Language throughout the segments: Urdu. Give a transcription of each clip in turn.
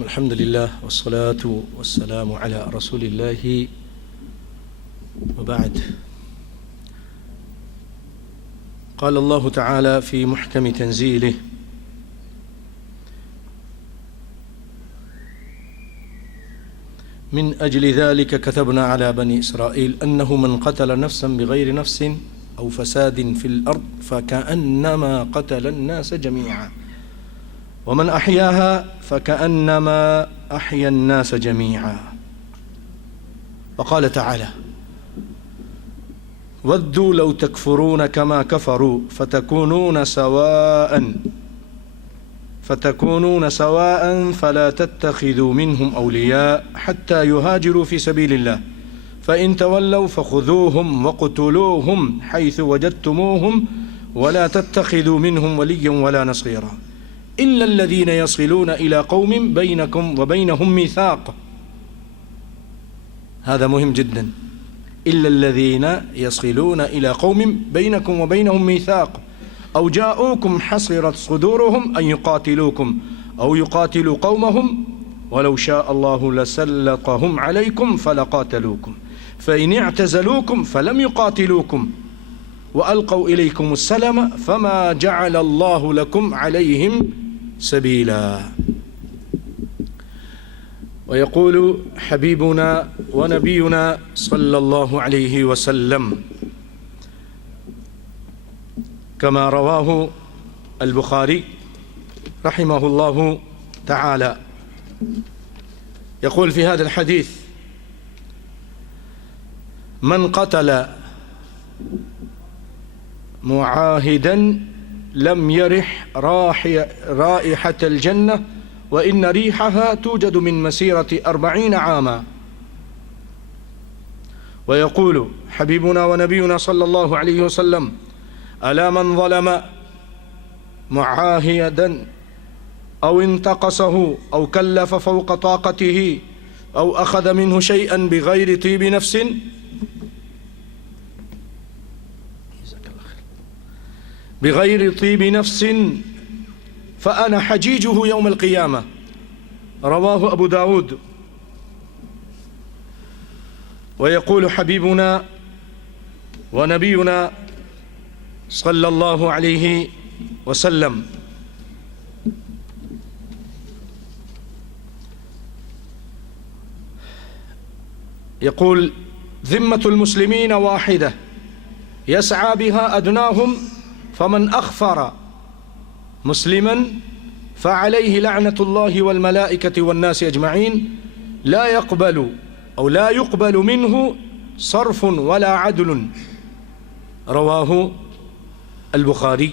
الحمد لله والصلاة والسلام على رسول الله وبعد. قال الله تعالى في محكم تنزيله: من أجل ذلك كتبنا على بني إسرائيل أنه من قتل نفسا بغير نفس أو فساد في الأرض فكأنما قتل الناس جميعا ومن أحياها فكأنما أحيا الناس جميعا. وقال تعالى: ودوا لو تكفرون كما كفروا فتكونون سواء فلا تتخذوا منهم أولياء حتى يهاجروا في سبيل الله فإن تولوا فخذوهم وقتلوهم حيث وجدتموهم ولا تتخذوا منهم وليا ولا نصيرا إلا الذين يصلون إلى قوم بينكم وبينهم ميثاق. هذا مهم جدا. إلا الذين يصلون إلى قوم بينكم وبينهم ميثاق أو جاءوكم حصرت صدورهم أن يقاتلوكم أو يقاتلوا قومهم ولو شاء الله لسلطهم عليكم فلقاتلوكم فإن اعتزلوكم فلم يقاتلوكم وألقوا إليكم السلم فما جعل الله لكم عليهم سبيلا. ويقول حبيبنا ونبينا صلى الله عليه وسلم كما رواه البخاري رحمه الله تعالى، يقول في هذا الحديث: من قتل معاهدا لم يرح رائحة الجنة وإن ريحها توجد من مسيرة 40 عاما. ويقول حبيبنا ونبينا صلى الله عليه وسلم: ألا من ظلم معاهدا أو انتقصه أو كلف فوق طاقته أو أخذ منه شيئا بغير طيب نفس فأنا حجيجه يوم القيامة. رواه أبو داود. ويقول حبيبنا ونبينا صلى الله عليه وسلم: يقول: ذمة المسلمين واحدة يسعى بها أدناهم فمن أخفر مسلما فعليه لعنة الله والملائكة والناس أجمعين لا يقبل منه صرف ولا عدل. رواه البخاري.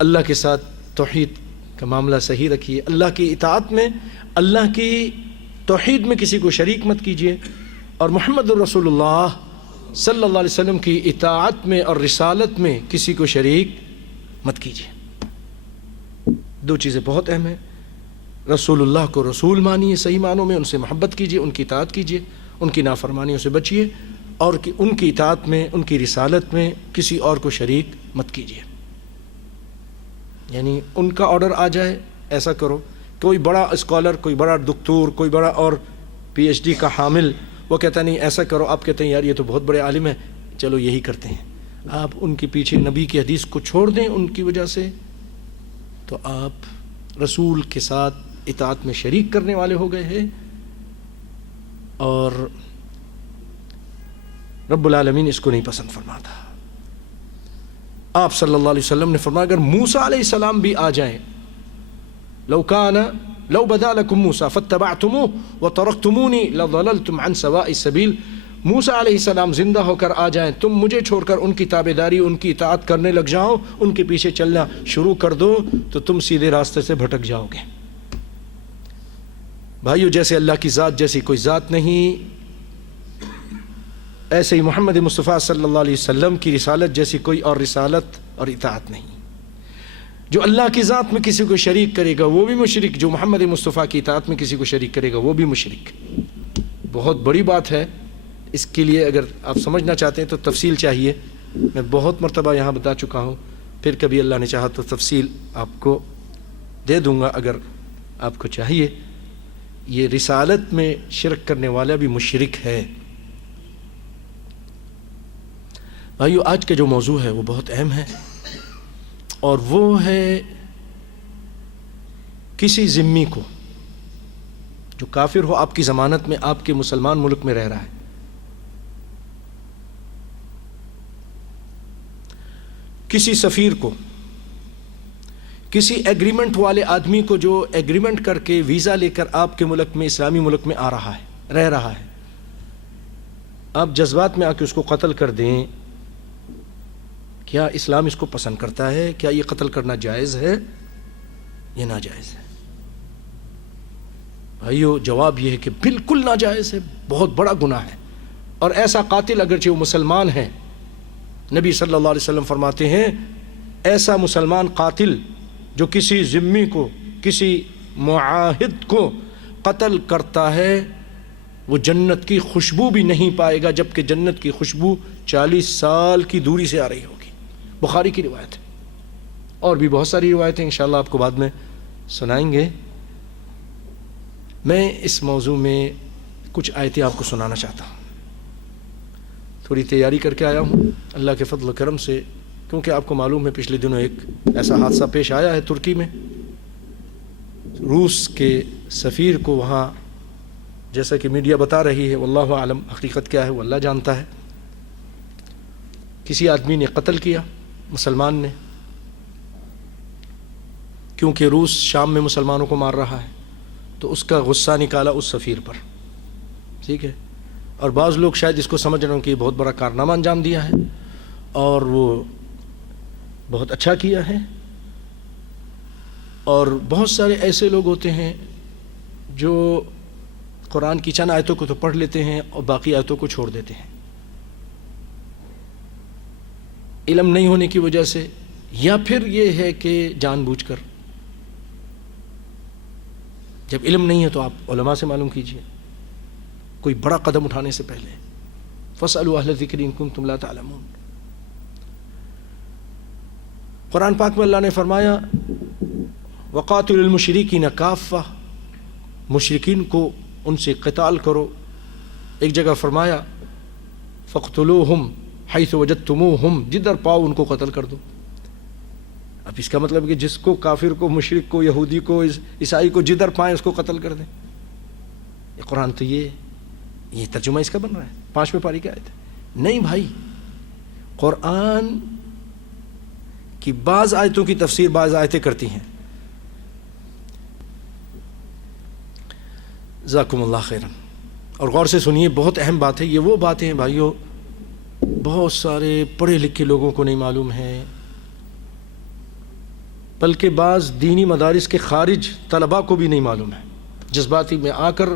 اللہ کے ساتھ توحید کا معاملہ صحیح رکھیے، اللہ کی اطاعت میں اللہ کی توحید میں کسی کو شریک مت کیجیے، اور محمد الرسول اللہ صلی اللہ علیہ وسلم کی اطاعت میں اور رسالت میں کسی کو شریک مت کیجیے۔ دو چیزیں بہت اہم ہیں، رسول اللہ کو رسول مانیے صحیح معنوں میں، ان سے محبت کیجیے، ان کی اطاعت کیجیے، ان کی نافرمانیوں سے بچیے، اور ان کی اطاعت میں ان کی رسالت میں کسی اور کو شریک مت کیجیے۔ یعنی ان کا آرڈر آ جائے ایسا کرو، کوئی بڑا اسکالر، کوئی بڑا دکتور، کوئی بڑا اور پی ایچ ڈی کا حامل وہ کہتا نہیں ایسا کرو، آپ کہتے ہیں یار یہ تو بہت بڑے عالم ہیں چلو یہی کرتے ہیں، آپ ان کے پیچھے نبی کی حدیث کو چھوڑ دیں ان کی وجہ سے، تو آپ رسول کے ساتھ اطاعت میں شریک کرنے والے ہو گئے ہیں، اور رب العالمین اس کو نہیں پسند فرماتا۔ آپ صلی اللہ علیہ وسلم نے فرمایا اگر موسیٰ علیہ السلام بھی آ جائیں، لو بدا لکم موسیٰ فاتبعتموہ وترکتمونی لضللتم عن سواء السبیل، موسیٰ علیہ السلام زندہ ہو کر آ جائیں، تم مجھے چھوڑ کر ان کی تابعداری ان کی اطاعت کرنے لگ جاؤ، ان کے پیچھے چلنا شروع کر دو تو تم سیدھے راستے سے بھٹک جاؤ گے۔ بھائیو، جیسے اللہ کی ذات جیسی کوئی ذات نہیں، ایسے ہی محمد مصطفیٰ صلی اللہ علیہ وسلم کی رسالت جیسی کوئی اور رسالت اور اطاعت نہیں۔ جو اللہ کی ذات میں کسی کو شریک کرے گا وہ بھی مشرک، جو محمد مصطفیٰ کی اطاعت میں کسی کو شریک کرے گا وہ بھی مشرک۔ بہت بڑی بات ہے، اس کے لیے اگر آپ سمجھنا چاہتے ہیں تو تفصیل چاہیے، میں بہت مرتبہ یہاں بتا چکا ہوں، پھر کبھی اللہ نے چاہا تو تفصیل آپ کو دے دوں گا اگر آپ کو چاہیے۔ یہ رسالت میں شرک کرنے والا بھی مشرک ہے۔ بھائیو، آج کا جو موضوع ہے وہ بہت اہم ہے، اور وہ ہے کسی ذمی کو جو کافر ہو آپ کی ضمانت میں آپ کے مسلمان ملک میں رہ رہا ہے، کسی سفیر کو، کسی ایگریمنٹ والے آدمی کو جو ایگریمنٹ کر کے ویزا لے کر آپ کے ملک میں اسلامی ملک میں آ رہا ہے، رہ رہا ہے، آپ جذبات میں آ کے اس کو قتل کر دیں، کیا اسلام اس کو پسند کرتا ہے؟ کیا یہ قتل کرنا جائز ہے یا ناجائز ہے؟ بھائیو، جواب یہ ہے کہ بالکل ناجائز ہے، بہت بڑا گناہ ہے، اور ایسا قاتل اگرچہ وہ مسلمان ہے، نبی صلی اللہ علیہ وسلم فرماتے ہیں ایسا مسلمان قاتل جو کسی ذمی کو، کسی معاہد کو قتل کرتا ہے وہ جنت کی خوشبو بھی نہیں پائے گا، جبکہ جنت کی خوشبو 40 سال کی دوری سے آ رہی ہوگی۔ بخاری کی روایت ہے، اور بھی بہت ساری روایتیں انشاءاللہ آپ کو بعد میں سنائیں گے۔ میں اس موضوع میں کچھ آیتیں آپ کو سنانا چاہتا ہوں، تھوڑی تیاری کر کے آیا ہوں اللہ کے فضل و کرم سے، کیونکہ آپ کو معلوم ہے پچھلے دنوں ایک ایسا حادثہ پیش آیا ہے ترکی میں، روس کے سفیر کو وہاں، جیسا کہ میڈیا بتا رہی ہے، واللہ عالم حقیقت کیا ہے وہ اللہ جانتا ہے، کسی آدمی نے قتل کیا، مسلمان نے، کیونکہ روس شام میں مسلمانوں کو مار رہا ہے تو اس کا غصہ نکالا اس سفیر پر، ٹھیک ہے، اور بعض لوگ شاید اس کو سمجھ رہے ہوں کہ یہ بہت بڑا کارنامہ انجام دیا ہے اور وہ بہت اچھا کیا ہے، اور بہت سارے ایسے لوگ ہوتے ہیں جو قرآن کی چند آیتوں کو تو پڑھ لیتے ہیں اور باقی آیتوں کو چھوڑ دیتے ہیں، علم نہیں ہونے کی وجہ سے، یا پھر یہ ہے کہ جان بوجھ کر۔ جب علم نہیں ہے تو آپ علماء سے معلوم کیجئے کوئی بڑا قدم اٹھانے سے پہلے، فاسألوا اہل الذکر ان کنتم لا تعلمون۔ قرآن پاک میں اللہ نے فرمایا وقاتل المشرکین کافہ، مشرکین کو ان سے قتال کرو، ایک جگہ فرمایا فاقتلوہم حیث وجدتموہم، جدھر پاؤ ان کو قتل کر دو۔ اب اس کا مطلب کہ جس کو، کافر کو، مشرک کو، یہودی کو، عیسائی کو جدھر پائیں اس کو قتل کر دیں۔ یہ قرآن تو یہ ترجمہ اس کا بن رہا ہے، 5ویں پاری کی آیت ہے۔ نہیں بھائی، قرآن کی بعض آیتوں کی تفسیر بعض آیتیں کرتی ہیں۔ جزاکم اللہ خیرا، اور غور سے سنیے، بہت اہم بات ہے یہ۔ وہ باتیں ہیں بھائیوں بہت سارے پڑھے لکھے لوگوں کو نہیں معلوم ہے، بلکہ بعض دینی مدارس کے خارج طلباء کو بھی نہیں معلوم ہے، جذباتی میں آ کر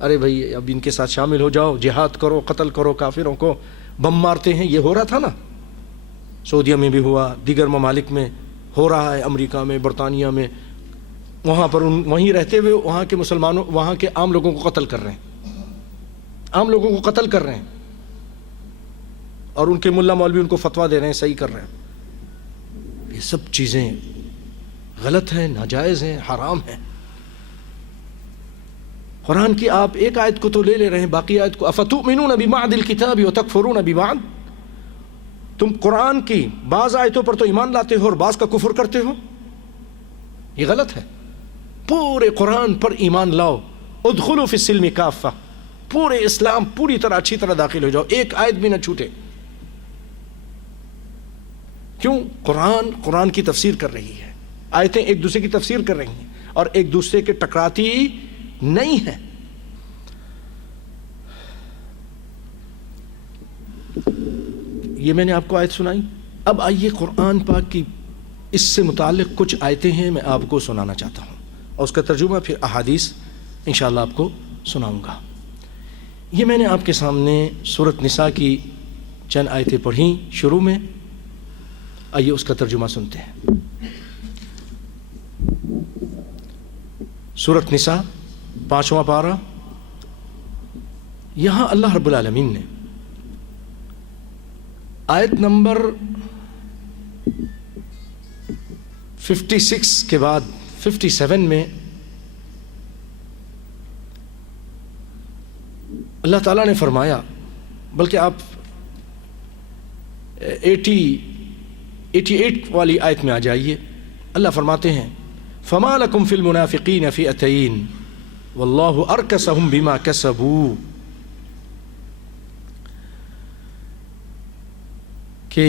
ارے بھائی اب ان کے ساتھ شامل ہو جاؤ، جہاد کرو، قتل کرو، کافروں کو بم مارتے ہیں. یہ ہو رہا تھا نا، سعودیہ میں بھی ہوا، دیگر ممالک میں ہو رہا ہے، امریکہ میں، برطانیہ میں. وہاں پر وہیں رہتے ہوئے وہاں کے مسلمانوں، وہاں کے عام لوگوں کو قتل کر رہے ہیں، عام لوگوں کو قتل کر رہے ہیں، اور ان کے ملا مولوی ان کو فتویٰ دے رہے ہیں، صحیح کر رہے ہیں. یہ سب چیزیں غلط ہیں، ناجائز ہیں، حرام ہیں. قرآن کی آپ ایک آیت کو تو لے رہے ہیں، باقی آیت کو افتؤمنون ببعض الکتاب وتکفرون ببعض، تم قرآن کی بعض آیتوں پر تو ایمان لاتے ہو اور بعض کا کفر کرتے ہو. یہ غلط ہے. پورے قرآن پر ایمان لاؤ. ادخلوا فی السلم کافہ، پورے اسلام پوری طرح اچھی طرح داخل ہو جاؤ، ایک آیت بھی نہ چھوٹے. کیوں؟ قرآن کی تفسیر کر رہی ہے، آیتیں ایک دوسرے کی تفسیر کر رہی ہیں اور ایک دوسرے کے ٹکراتی نہیں ہے. یہ میں نے آپ کو آیت سنائی. اب آئیے قرآن پاک کی اس سے متعلق کچھ آیتیں ہیں، میں آپ کو سنانا چاہتا ہوں اور اس کا ترجمہ پھر احادیث انشاءاللہ آپ کو سناؤں گا. یہ میں نے آپ کے سامنے سورۃ نساء کی چند آیتیں پڑھیں شروع میں. آئیے اس کا ترجمہ سنتے ہیں. سورۃ نساء 5واں پارہ. یہاں اللہ رب العالمین نے آیت نمبر 56 کے بعد 57 میں اللہ تعالیٰ نے فرمایا، بلکہ آپ 88 والی آیت میں آ جائیے. اللہ فرماتے ہیں فما لکم فی المنافقین فئتین واللہ ارکسہم بما کسبوا، کہ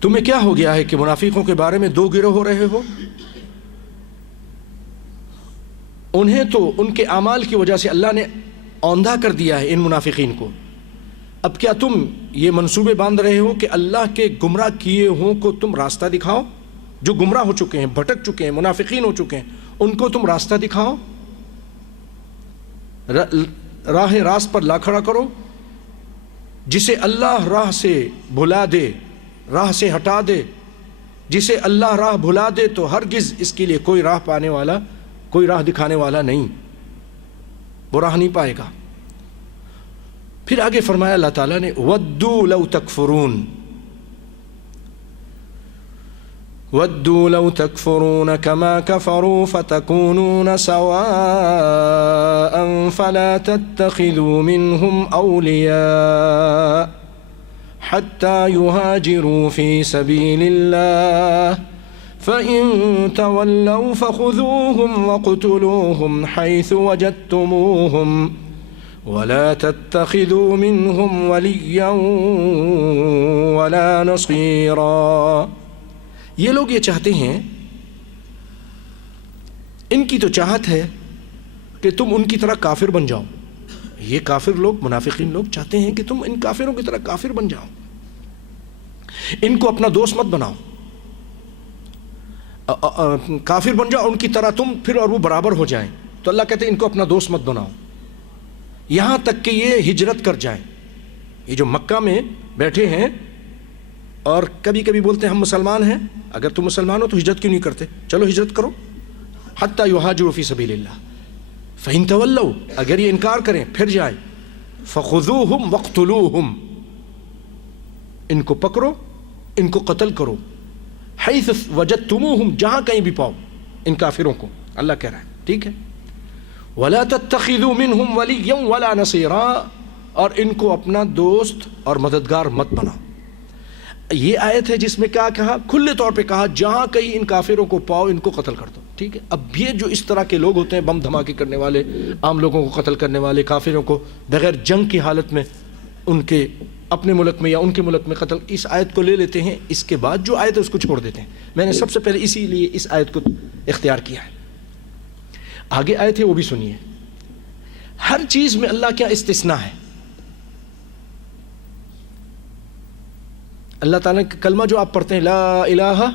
تمہیں کیا ہو گیا ہے کہ منافقوں کے بارے میں دو گروہ ہو رہے ہو؟ انہیں تو ان کے اعمال کی وجہ سے اللہ نے اوندھا کر دیا ہے ان منافقین کو. اب کیا تم یہ منصوبے باندھ رہے ہو کہ اللہ کے گمراہ کیے ہوں کو تم راستہ دکھاؤ؟ جو گمراہ ہو چکے ہیں، بھٹک چکے ہیں، منافقین ہو چکے ہیں، ان کو تم راستہ دکھاؤ، راہ راست پر لا کھڑا کرو. جسے اللہ راہ سے بھلا دے، راہ سے ہٹا دے، جسے اللہ راہ بھلا دے تو ہرگز اس کے لیے کوئی راہ پانے والا، کوئی راہ دکھانے والا نہیں، وہ راہ نہیں پائے گا. پھر آگے فرمایا اللہ تعالیٰ نے وَدُّوا لَوْ تَكْفُرُونَ وَدُّوا لَوْ تَكْفُرُونَ كَمَا كَفَرُوا فَتَكُونُونَ سَوَاءً فَلَا تَتَّخِذُوا مِنْهُمْ أَوْلِيَاءَ حَتَّى يُهَاجِرُوا فِي سَبِيلِ اللَّهِ فَإِن تَوَلَّوْا فَخُذُوهُمْ وَاقْتُلُوهُمْ حَيْثُ وَجَدتُّمُوهُمْ وَلَا تَتَّخِذُوا مِنْهُمْ وَلِيًّا وَلَا نَصِيرًا. یہ لوگ یہ چاہتے ہیں، ان کی تو چاہت ہے کہ تم ان کی طرح کافر بن جاؤ. یہ کافر لوگ، منافقین لوگ چاہتے ہیں کہ تم ان کافروں کی طرح کافر بن جاؤ، ان کو اپنا دوست مت بناؤ، کافر بن جاؤ ان کی طرح تم پھر اور وہ برابر ہو جائیں. تو اللہ کہتے ہیں ان کو اپنا دوست مت بناؤ، یہاں تک کہ یہ ہجرت کر جائیں. یہ جو مکہ میں بیٹھے ہیں اور کبھی کبھی بولتے ہیں ہم مسلمان ہیں، اگر تم مسلمان ہو تو ہجرت کیوں نہیں کرتے؟ چلو ہجرت کرو. حتیٰ یہاجروا فی سبیل اللہ فإن تولوا، اگر یہ انکار کریں پھر جائیں، فخذوہم واقتلوہم، ان کو پکڑو، ان کو قتل کرو، حیث وجدتموہم، جہاں کہیں بھی پاؤ ان کافروں کو. اللہ کہہ رہا ہے ٹھیک ہے. وَلَا تَتَّخِذُوا مِنْهُمْ وَلِيًّا وَلَا نَصِيرًا، اور ان کو اپنا دوست اور مددگار مت بناؤ. یہ آیت ہے جس میں کیا کہا؟ کھلے طور پہ کہا جہاں کہیں ان کافروں کو پاؤ ان کو قتل کر دو. ٹھیک ہے. اب یہ جو اس طرح کے لوگ ہوتے ہیں، بم دھماکے کرنے والے، عام لوگوں کو قتل کرنے والے، کافروں کو بغیر جنگ کی حالت میں ان کے اپنے ملک میں یا ان کے ملک میں قتل، اس آیت کو لے لیتے ہیں، اس کے بعد جو آیت ہے اس کو چھوڑ دیتے ہیں. میں نے سب سے پہلے اسی لیے اس آیت کو اختیار کیا ہے. آگے آیت ہے وہ بھی سنیے. ہر چیز میں اللہ کیا استثناء ہے. اللہ تعالیٰ کا کلمہ جو آپ پڑھتے ہیں لا الہ،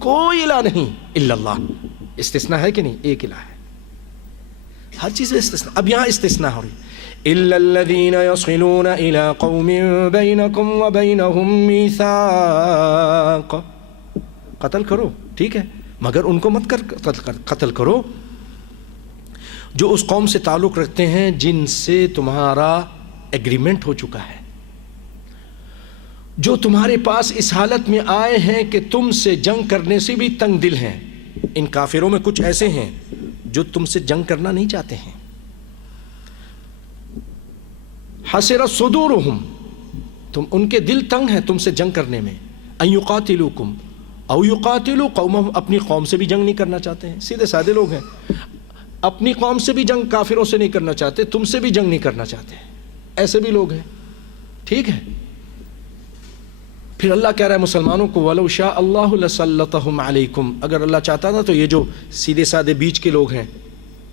کوئی الہ نہیں الا اللہ، استثناء ہے کہ نہیں؟ ایک الہ ہے، ہر چیز استثناء. اب یہاں استثناء ہو رہی الا الذین یصلون الی قوم بینکم وبینہم میثاق. قتل کرو ٹھیک ہے، مگر ان کو مت قتل کرو جو اس قوم سے تعلق رکھتے ہیں جن سے تمہارا ایگریمنٹ ہو چکا ہے، جو تمہارے پاس اس حالت میں آئے ہیں کہ تم سے جنگ کرنے سے بھی تنگ دل ہیں. ان کافروں میں کچھ ایسے ہیں جو تم سے جنگ کرنا نہیں چاہتے ہیں. حسرت صدورہم، تم ان کے دل تنگ ہیں تم سے جنگ کرنے میں. ان یقاتلوکم او یقاتلوا قومہم، اپنی قوم سے بھی جنگ نہیں کرنا چاہتے ہیں. سیدھے سادے لوگ ہیں، اپنی قوم سے بھی جنگ کافروں سے نہیں کرنا چاہتے، تم سے بھی جنگ نہیں کرنا چاہتے. ایسے بھی لوگ ہیں ٹھیک ہے. پھر اللہ کہہ رہا ہے مسلمانوں کو وَلَوْ شَاءَ اللَّهُ لَسَلَّطَهُمْ عَلَيْكُمْ، اگر اللہ چاہتا تھا تو یہ جو سیدھے سادے بیچ کے لوگ ہیں،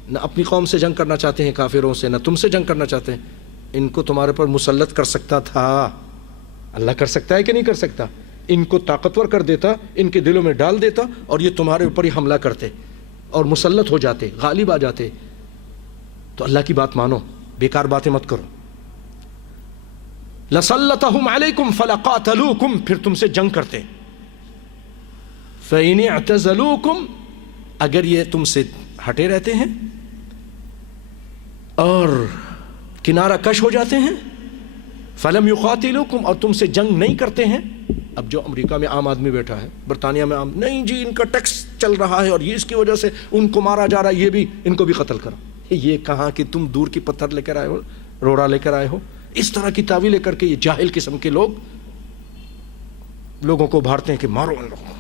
نہ اپنی قوم سے جنگ کرنا چاہتے ہیں کافروں سے، نہ تم سے جنگ کرنا چاہتے ہیں، ان کو تمہارے پر مسلط کر سکتا تھا. اللہ کر سکتا ہے کہ نہیں کر سکتا؟ ان کو طاقتور کر دیتا، ان کے دلوں میں ڈال دیتا، اور یہ تمہارے اوپر ہی حملہ کرتے اور مسلط ہو جاتے، غالب آ جاتے. تو اللہ کی بات مانو، بیکار باتیں مت کرو. لَسَلَّطَهُمْ عَلَيْكُمْ فَلَقَاتَلُوكُمْ، پھر تم سے جنگ کرتے. فَإِنِ اعْتَزَلُوكُمْ، اگر یہ تم سے ہٹے رہتے ہیں اور کنارہ کش ہو جاتے ہیں، فَلَمْ يُقَاتِلُوكُمْ، اور تم سے جنگ نہیں کرتے ہیں. اب جو امریکہ میں عام آدمی بیٹھا ہے، برطانیہ میں عام، نہیں جی ان کا ٹیکس چل رہا ہے اور یہ اس کی وجہ سے ان کو مارا جا رہا ہے، یہ بھی ان کو بھی قتل کرو. یہ کہاں کہ تم دور کی پتھر لے کر آئے ہو، روڑا لے کر آئے ہو. اس طرح کی تعویل لے کر کے یہ جاہل قسم کے لوگ لوگوں کو ابھارتے ہیں کہ مارو ان لوگوں کو،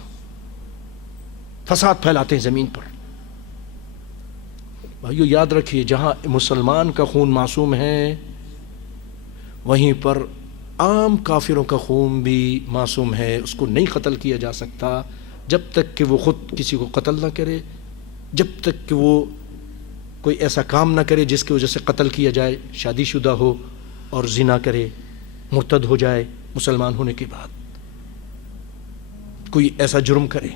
فساد پھیلاتے ہیں زمین پر. بھائیو یاد رکھیے، جہاں مسلمان کا خون معصوم ہے وہیں پر عام کافروں کا خون بھی معصوم ہے. اس کو نہیں قتل کیا جا سکتا جب تک کہ وہ خود کسی کو قتل نہ کرے، جب تک کہ وہ کوئی ایسا کام نہ کرے جس کی وجہ سے قتل کیا جائے، شادی شدہ ہو اور زنا کرے، مرتد ہو جائے مسلمان ہونے کے بعد، کوئی ایسا جرم کرے.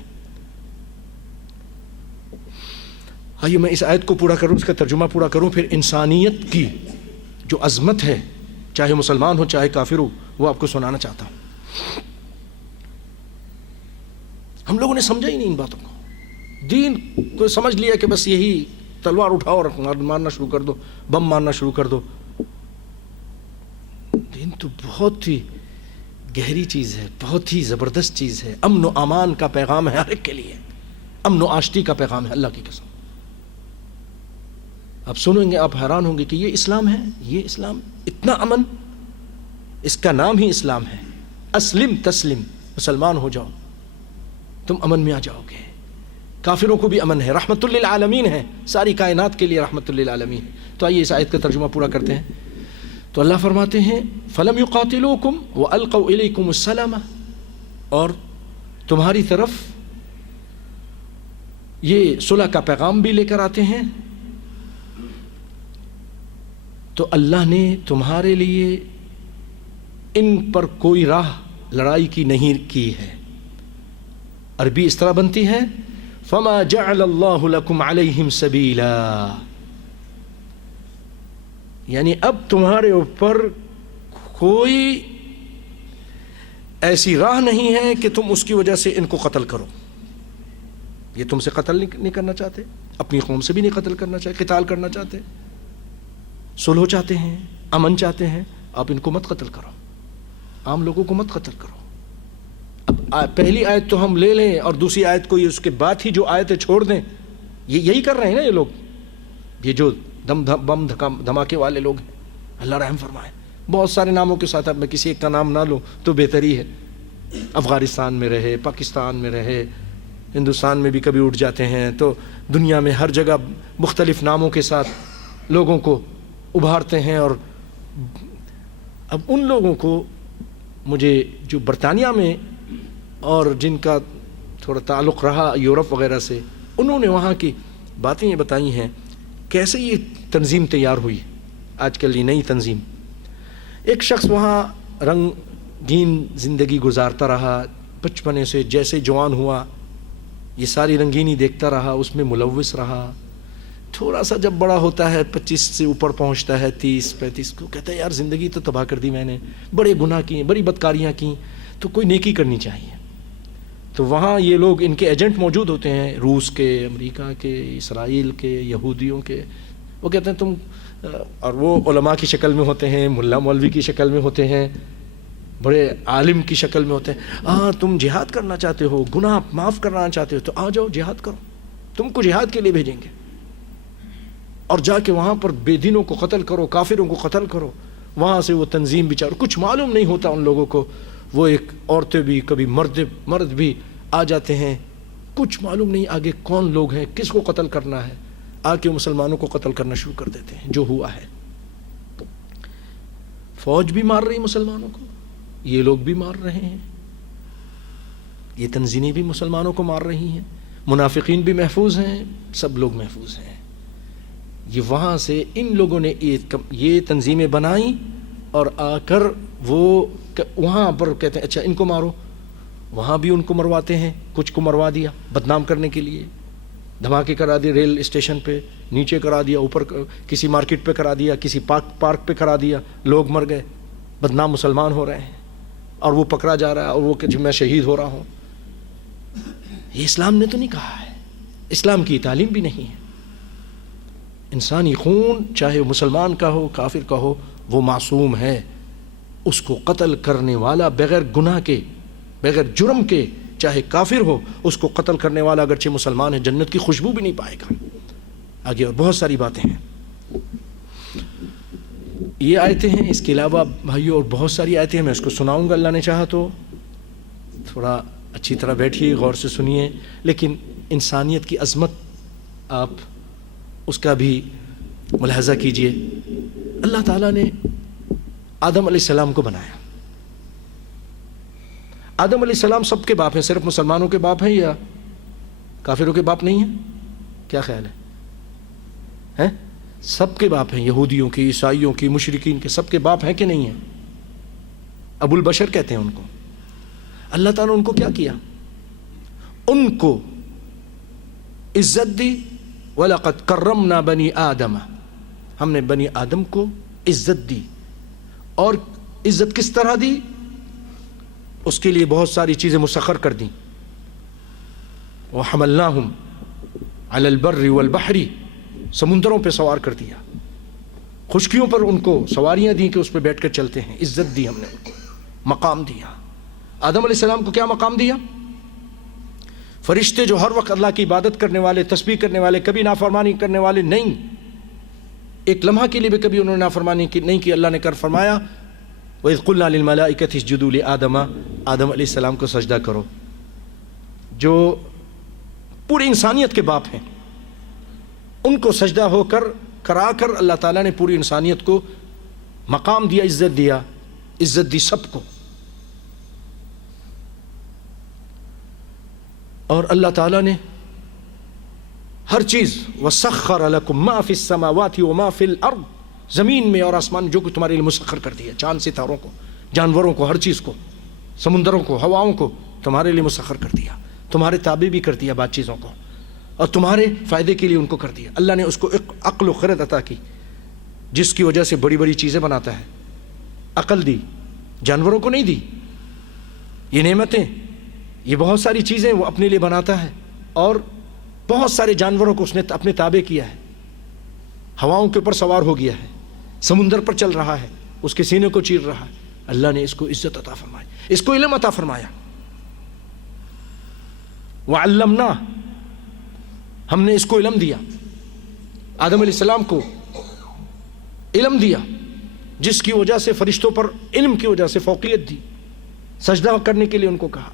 آئیے میں اس آیت کو پورا کروں، اس کا ترجمہ پورا کروں، پھر انسانیت کی جو عظمت ہے چاہے مسلمان ہو چاہے کافر ہو وہ آپ کو سنانا چاہتا ہوں. ہم لوگوں نے سمجھا ہی نہیں ان باتوں کو. دین کو سمجھ لیا کہ بس یہی تلوار اٹھاؤ اور مارنا شروع کر دو، بم مارنا شروع کر دو. دین تو بہت ہی گہری چیز ہے، بہت ہی زبردست چیز ہے. امن و امان کا پیغام ہے ہر ایک کے لیے، امن و آشتی کا پیغام ہے. اللہ کی قسم آپ سنیں گے آپ حیران ہوں گے کہ یہ اسلام ہے، یہ اسلام اتنا امن، اس کا نام ہی اسلام ہے. اسلم تسلم، مسلمان ہو جاؤ تم امن میں آ جاؤ گے. کافروں کو بھی امن ہے، رحمت للعالمین ہے، ساری کائنات کے لیے رحمت للعالمین ہے. تو آئیے اس آیت کا ترجمہ پورا کرتے ہیں. تو اللہ فرماتے ہیں فَلَمْ يُقَاتِلُوكُمْ وَأَلْقَوْا إِلَيْكُمُ السَّلَامَ، اور تمہاری طرف یہ صلح کا پیغام بھی لے کر آتے ہیں. تو اللہ نے تمہارے لیے ان پر کوئی راہ لڑائی کی نہیں کی ہے. عربی اس طرح بنتی ہے فَمَا جَعَلَ اللَّهُ لَكُمْ عَلَيْهِمْ سَبِيلًا، یعنی اب تمہارے اوپر کوئی ایسی راہ نہیں ہے کہ تم اس کی وجہ سے ان کو قتل کرو. یہ تم سے قتل نہیں کرنا چاہتے، اپنی قوم سے بھی نہیں قتل کرنا چاہتے، قتال کرنا چاہتے، صلح چاہتے ہیں، امن چاہتے ہیں. آپ ان کو مت قتل کرو، عام لوگوں کو مت قتل کرو. اب پہلی آیت تو ہم لے لیں اور دوسری آیت کو اس کے بعد ہی جو آیتیں چھوڑ دیں. یہی کر رہے ہیں نا یہ لوگ، یہ جو بم دھماکے والے لوگ ہیں. اللہ رحم فرمائے. بہت سارے ناموں کے ساتھ اب میں کسی ایک کا نام نہ لوں تو بہتری ہے. افغانستان میں رہے، پاکستان میں رہے، ہندوستان میں بھی کبھی اٹھ جاتے ہیں، تو دنیا میں ہر جگہ مختلف ناموں کے ساتھ لوگوں کو ابھارتے ہیں. اور اب ان لوگوں کو مجھے جو برطانیہ میں اور جن کا تھوڑا تعلق رہا یورپ وغیرہ سے، انہوں نے وہاں کی باتیں یہ بتائی ہیں کیسے یہ تنظیم تیار ہوئی. آج کل یہ نئی تنظیم، ایک شخص وہاں رنگ رنگین زندگی گزارتا رہا، بچپنے سے جیسے جوان ہوا یہ ساری رنگینی دیکھتا رہا، اس میں ملوث رہا. تھوڑا سا جب بڑا ہوتا ہے 25 سے اوپر پہنچتا ہے 30-35 کو کہتا ہے یار زندگی تو تباہ کر دی میں نے، بڑے گناہ کیے، بڑی بدکاریاں کیں، تو کوئی نیکی کرنی چاہیے. تو وہاں یہ لوگ ان کے ایجنٹ موجود ہوتے ہیں، روس کے، امریکہ کے، اسرائیل کے، یہودیوں کے. وہ کہتے ہیں تم، اور وہ علماء کی شکل میں ہوتے ہیں، ملا مولوی کی شکل میں ہوتے ہیں، بڑے عالم کی شکل میں ہوتے ہیں. تم جہاد کرنا چاہتے ہو، گناہ معاف کرنا چاہتے ہو تو آ جاؤ جہاد کرو، تم کو جہاد کے لیے بھیجیں گے، اور جا کے وہاں پر بے دینوں کو قتل کرو، کافروں کو قتل کرو. وہاں سے وہ تنظیم بیچارے، کچھ معلوم نہیں ہوتا ان لوگوں کو، وہ ایک عورتیں بھی، کبھی مرد بھی آ جاتے ہیں، کچھ معلوم نہیں آگے کون لوگ ہیں، کس کو قتل کرنا ہے، آ کے مسلمانوں کو قتل کرنا شروع کر دیتے ہیں. جو ہوا ہے، فوج بھی مار رہی مسلمانوں کو، یہ لوگ بھی مار رہے ہیں، یہ تنظیمیں بھی مسلمانوں کو مار رہی ہیں، منافقین بھی محفوظ ہیں، سب لوگ محفوظ ہیں. یہ وہاں سے ان لوگوں نے یہ تنظیمیں بنائیں اور آ کر وہ وہاں پر کہتے ہیں اچھا ان کو مارو. وہاں بھی ان کو مرواتے ہیں، کچھ کو مروا دیا بدنام کرنے کے لیے، دھماکے کرا دیے ریل اسٹیشن پہ، نیچے کرا دیا، اوپر کسی مارکیٹ پہ کرا دیا، کسی پارک پہ کرا دیا، لوگ مر گئے، بدنام مسلمان ہو رہے ہیں، اور وہ پکڑا جا رہا ہے، اور وہ کہ میں شہید ہو رہا ہوں. یہ اسلام نے تو نہیں کہا ہے، اسلام کی تعلیم بھی نہیں ہے. انسانی خون چاہے مسلمان کا ہو کافر کا ہو وہ معصوم ہے، اس کو قتل کرنے والا بغیر گناہ کے، بغیر جرم کے، چاہے کافر ہو، اس کو قتل کرنے والا اگرچہ مسلمان ہے جنت کی خوشبو بھی نہیں پائے گا. آگے اور بہت ساری باتیں ہیں، یہ آیتیں ہیں، اس کے علاوہ بھائیوں اور بہت ساری آیتیں ہیں. میں اس کو سناؤں گا اللہ نے چاہا تو، تھوڑا اچھی طرح بیٹھیے، غور سے سنیے. لیکن انسانیت کی عظمت آپ اس کا بھی ملاحظہ کیجئے. اللہ تعالیٰ نے آدم علیہ السلام کو بنایا. آدم علیہ السلام سب کے باپ ہیں، صرف مسلمانوں کے باپ ہیں یا کافروں کے باپ نہیں ہیں؟ کیا خیال ہے؟ سب کے باپ ہیں، یہودیوں کی، عیسائیوں کی، مشرکین کے، سب کے باپ ہیں کہ نہیں ہیں؟ ابو البشر کہتے ہیں ان کو. اللہ تعالیٰ نے ان کو کیا کیا؟ ان کو عزت دی. وَلَقَدْ كَرَّمْنَا بَنِي آدَمَ، ہم نے بنی آدم کو عزت دی. اور عزت کس طرح دی؟ اس کے لیے بہت ساری چیزیں مسخر کر دیں. وَحَمَلْنَاهُمْ عَلَى الْبَرِّ وَالْبَحْرِ، سمندروں پہ سوار کر دیا، خشکیوں پر ان کو سواریاں دیں کہ اس پہ بیٹھ کر چلتے ہیں. عزت دی ہم نے ان کو، مقام دیا. آدم علیہ السلام کو کیا مقام دیا؟ فرشتے جو ہر وقت اللہ کی عبادت کرنے والے، تسبیح کرنے والے، کبھی نافرمانی کرنے والے نہیں، ایک لمحہ کے لیے بھی کبھی انہوں نے نافرمانی نہیں کی. اللہ نے کر فرمایا وَإِذْ قُلْنَا لِلْمَلَائِكَةِ اسْجُدُوا لِآدَمَ، آدم علیہ السلام کو سجدہ کرو، جو پوری انسانیت کے باپ ہیں. ان کو سجدہ ہو کر کرا کر اللہ تعالیٰ نے پوری انسانیت کو مقام دیا، عزت دیا، عزت دی سب کو. اور اللہ تعالیٰ نے ہر چیز وَسَخَّرَ لَكُم مَا فِي السَّمَاوَاتِ وَمَا فِي الْأَرْضِ، زمین میں اور آسمان جو کچھ تمہارے لیے مسخر کر دیا، چاند ستاروں کو، جانوروں کو، ہر چیز کو، سمندروں کو، ہواؤں کو تمہارے لیے مسخر کر دیا، تمہارے تابع بھی کر دیا بات چیزوں کو، اور تمہارے فائدے کے لیے ان کو کر دیا. اللہ نے اس کو عقل و خرد عطا کی جس کی وجہ سے بڑی بڑی چیزیں بناتا ہے. عقل دی، جانوروں کو نہیں دی. یہ نعمتیں، یہ بہت ساری چیزیں وہ اپنے لیے بناتا ہے، اور بہت سارے جانوروں کو اس نے اپنے تابع کیا ہے. ہواؤں کے اوپر سوار ہو گیا ہے، سمندر پر چل رہا ہے، اس کے سینے کو چیر رہا ہے. اللہ نے اس کو عزت عطا فرمائی، اس کو علم عطا فرمایا. وَعَلَّمْنَا، ہم نے اس کو علم دیا، آدم علیہ السلام کو علم دیا، جس کی وجہ سے فرشتوں پر علم کی وجہ سے فوقیت دی، سجدہ کرنے کے لیے ان کو کہا.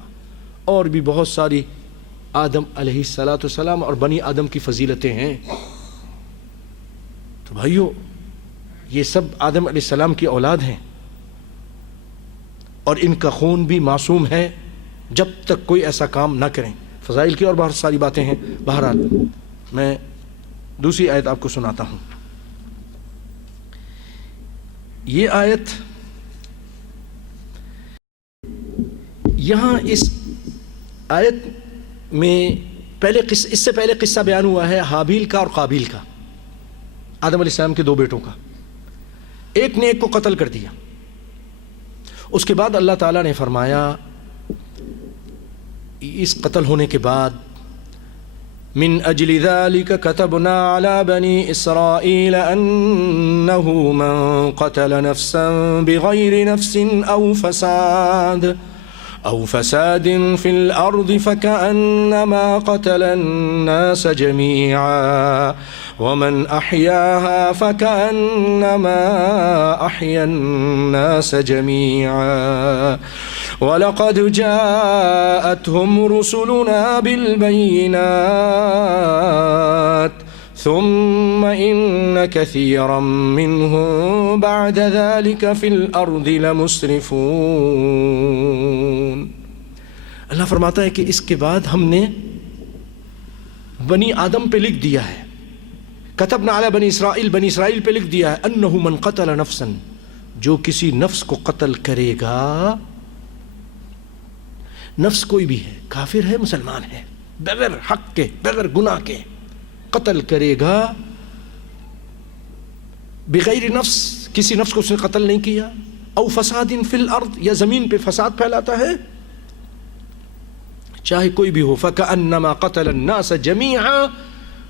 اور بھی بہت ساری آدم علیہ السلام اور بنی آدم کی فضیلتیں ہیں. تو بھائیو، یہ سب آدم علیہ السلام کی اولاد ہیں، اور ان کا خون بھی معصوم ہے جب تک کوئی ایسا کام نہ کریں. فضائل کی اور بہت ساری باتیں ہیں. بہرحال میں دوسری آیت آپ کو سناتا ہوں. یہ آیت یہاں اس آیت میں اس سے پہلے قصہ بیان ہوا ہے حابیل کا اور قابیل کا، آدم علیہ السلام کے دو بیٹوں کا. ایک نے ایک کو قتل کر دیا. اس کے بعد اللہ تعالیٰ نے فرمایا اس قتل ہونے کے بعد من اجل ذلك كتبنا على بني اسرائيل انه من قتل نفسا بغير نفس او فساد في الارض فكأنما قتل الناس جميعا ومن احياها فكأنما احيا الناس جميعا وَلَقَدْ جَاءَتْهُمْ رُسُلُنَا بِالْبَيِّنَاتِ ثُمَّ إِنَّ كَثِيرًا مِّنْهُمْ بَعْدَ ذَلِكَ فِي الْأَرْضِ لَمُسْرِفُونَ. اللہ فرماتا ہے کہ اس کے بعد ہم نے بنی آدم پہ لکھ دیا ہے، کتبنا علی بنی اسرائیل پہ لکھ دیا ہے انہ من قتل نفسا، جو کسی نفس کو قتل کرے گا، نفس کوئی بھی ہے، کافر ہے مسلمان ہے، بغیر حق کے بغیر گناہ کے قتل کرے گا، بغیر نفس، کسی نفس کو اس نے قتل نہیں کیا، او فساد فی الارض، یا زمین پہ فساد پھیلاتا ہے، چاہے کوئی بھی ہو، فکأنما قتل الناس جمیعا،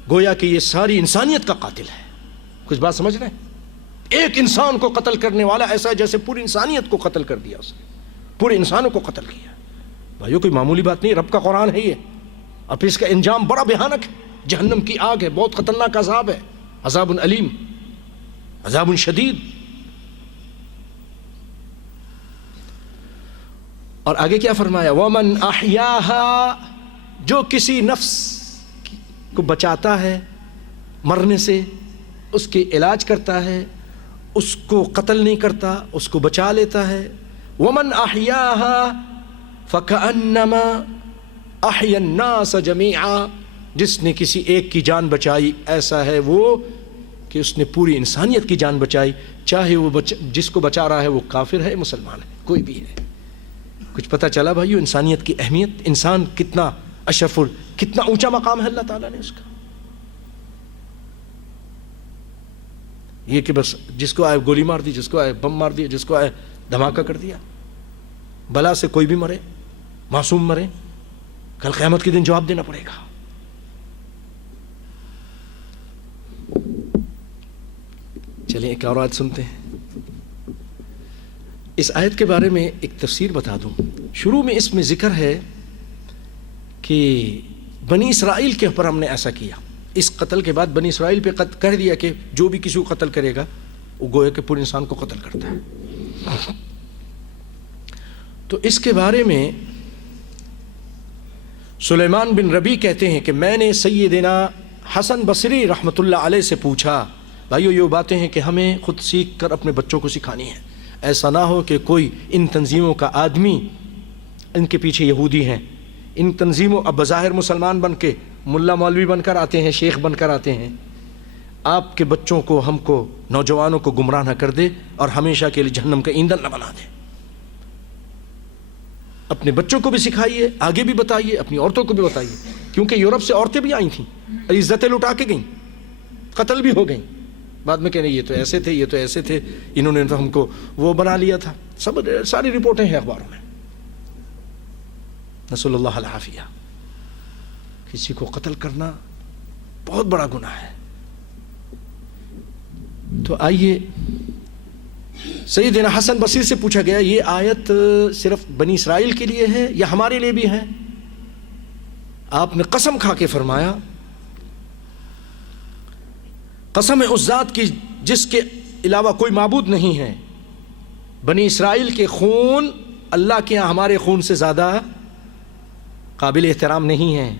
گویا کہ یہ ساری انسانیت کا قاتل ہے. کچھ بات سمجھ رہے ہیں؟ ایک انسان کو قتل کرنے والا ایسا ہے جیسے پوری انسانیت کو قتل کر دیا، اس نے پورے انسانوں کو قتل کیا. بھائیو کوئی معمولی بات نہیں، رب کا قرآن ہے یہ، اور پھر اس کا انجام بڑا بھیانک ہے، جہنم کی آگ ہے، بہت خطرناک عذاب ہے، عذاب علیم، عذاب شدید. اور آگے کیا فرمایا؟ وَمَنْ أَحْيَاهَا، جو کسی نفس کو بچاتا ہے مرنے سے، اس کے علاج کرتا ہے، اس کو قتل نہیں کرتا، اس کو بچا لیتا ہے. وَمَنْ أَحْيَاهَا فَكَأَنَّمَا أَحْيَا النَّاسَ جَمِيعًا، جس نے کسی ایک کی جان بچائی ایسا ہے وہ کہ اس نے پوری انسانیت کی جان بچائی، چاہے وہ جس کو بچا رہا ہے وہ کافر ہے مسلمان ہے، کوئی بھی ہے. کچھ پتہ چلا بھائیو انسانیت کی اہمیت، انسان کتنا اشرف، کتنا اونچا مقام ہے اللہ تعالیٰ نے اس کا. یہ کہ بس جس کو آئے گولی مار دی، جس کو آئے بم مار دیا، جس کو آئے دھماکہ کر دیا، بلا سے کوئی بھی مرے، معصوم مرے، کل قیامت کے دن جواب دینا پڑے گا. چلیں ایک اور آیت سنتے ہیں. اس آیت کے بارے میں ایک تفسیر بتا دوں. شروع میں اس میں ذکر ہے کہ بنی اسرائیل کے اوپر ہم نے ایسا کیا، اس قتل کے بعد بنی اسرائیل پہ کہہ دیا کہ جو بھی کسی کو قتل کرے گا وہ گویا کہ پورے انسان کو قتل کرتا ہے. تو اس کے بارے میں سلیمان بن ربیع کہتے ہیں کہ میں نے سیدنا حسن بصری رحمۃ اللہ علیہ سے پوچھا، بھائیو یہ باتیں ہیں کہ ہمیں خود سیکھ کر اپنے بچوں کو سکھانی ہے. ایسا نہ ہو کہ کوئی ان تنظیموں کا آدمی، ان کے پیچھے یہودی ہیں، ان تنظیموں اب بظاہر مسلمان بن کے ملا مولوی بن کر آتے ہیں، شیخ بن کر آتے ہیں، آپ کے بچوں کو، ہم کو، نوجوانوں کو گمراہ نہ کر دے اور ہمیشہ کے لیے جہنم کا ایندھن نہ بنا دے. اپنے بچوں کو بھی سکھائیے، آگے بھی بتائیے، اپنی عورتوں کو بھی بتائیے، کیونکہ یورپ سے عورتیں بھی آئی تھیں، عزتیں لٹا کے گئیں، قتل بھی ہو گئیں، بعد میں کہنے یہ تو ایسے تھے، یہ تو ایسے تھے، انہوں نے تو ہم کو وہ بنا لیا تھا. ساری رپورٹیں ہیں اخباروں میں. نسأل اللہ العافیہ. کسی کو قتل کرنا بہت بڑا گناہ ہے. تو آئیے، سیدنا حسن بصری سے پوچھا گیا یہ آیت صرف بنی اسرائیل کے لیے ہے یا ہمارے لیے بھی ہے؟ آپ نے قسم کھا کے فرمایا، قسم ہے اس ذات کی جس کے علاوہ کوئی معبود نہیں ہے، بنی اسرائیل کے خون اللہ کے ہاں ہمارے خون سے زیادہ قابل احترام نہیں ہے.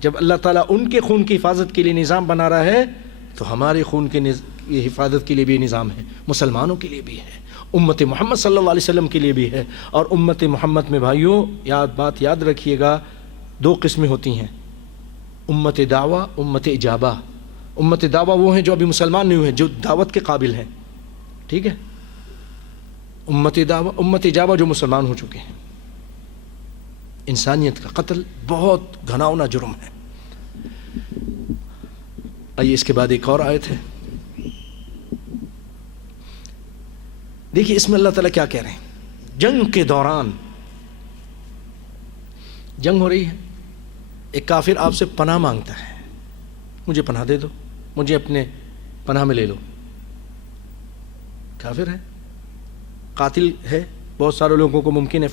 جب اللہ تعالیٰ ان کے خون کی حفاظت کے لیے نظام بنا رہا ہے تو ہمارے خون کے یہ حفاظت کے لیے بھی نظام ہے، مسلمانوں کے لیے بھی ہے، امت محمد صلی اللہ علیہ وسلم کے لیے بھی ہے. اور امت محمد میں بھائیوں بات یاد رکھیے گا، دو قسمیں ہوتی ہیں، امت دعویٰ، امت اجابہ. امت دعویٰ وہ ہیں جو ابھی مسلمان نہیں ہوئے، جو دعوت کے قابل ہیں، ٹھیک ہے. امت دعویٰ، امت اجابہ جو مسلمان ہو چکے ہیں. انسانیت کا قتل بہت گھناؤنا جرم ہے۔ آئیے اس کے بعد ایک اور آیت ہے، دیکھیے اس میں اللہ تعالیٰ کیا کہہ رہے ہیں۔ جنگ کے دوران، جنگ ہو رہی ہے، ایک کافر آپ سے پناہ مانگتا ہے، مجھے پناہ دے دو، مجھے اپنے پناہ میں لے لو۔ کافر ہے، قاتل ہے، بہت سارے لوگوں کو ممکن ہے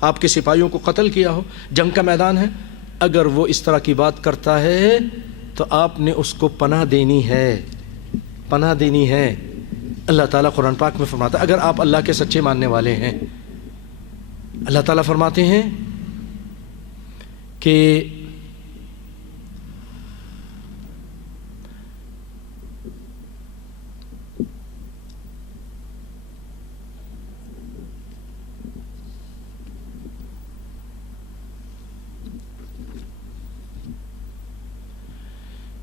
آپ کے سپاہیوں کو قتل کیا ہو، جنگ کا میدان ہے، اگر وہ اس طرح کی بات کرتا ہے تو آپ نے اس کو پناہ دینی ہے، پناہ دینی ہے۔ اللہ تعالیٰ قرآن پاک میں فرماتا ہے اگر آپ اللہ کے سچے ماننے والے ہیں، اللہ تعالیٰ فرماتے ہیں کہ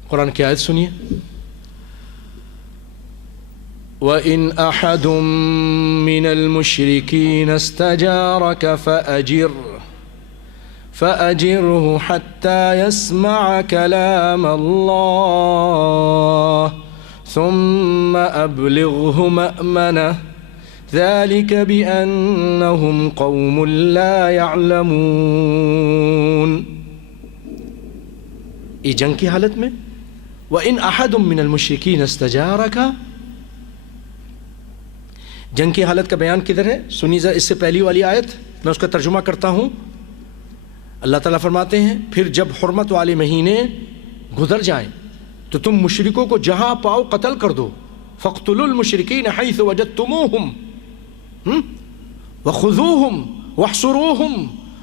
قرآن کی آیت سنیے، وَإِنْ أَحَدٌ مِّنَ الْمُشْرِكِينَ اسْتَجَارَكَ فَأَجِرْهُ حَتَّى يَسْمَعَ كَلَامَ اللَّهِ ثُمَّ أَبْلِغْهُ مَأْمَنَهُ ذَلِكَ بِأَنَّهُمْ قَوْمٌ لَا يَعْلَمُونَ۔ یہ جنگ کی حالت میں وَإِنْ أَحَدٌ مِّنَ الْمُشْرِكِينَ اسْتَجَارَكَ، جنگ کی حالت کا بیان کدھر ہے؟ سنی ذرا اس سے پہلی والی آیت، میں اس کا ترجمہ کرتا ہوں۔ اللہ تعالیٰ فرماتے ہیں پھر جب حرمت والے مہینے گزر جائیں تو تم مشرکوں کو جہاں پاؤ قتل کر دو، فَاقْتُلُوا الْمُشْرِكِينَ حَيْثُ وَجَدتُّمُوهُمْ وَخُذُوهُمْ وَاحْصُرُوهُمْ،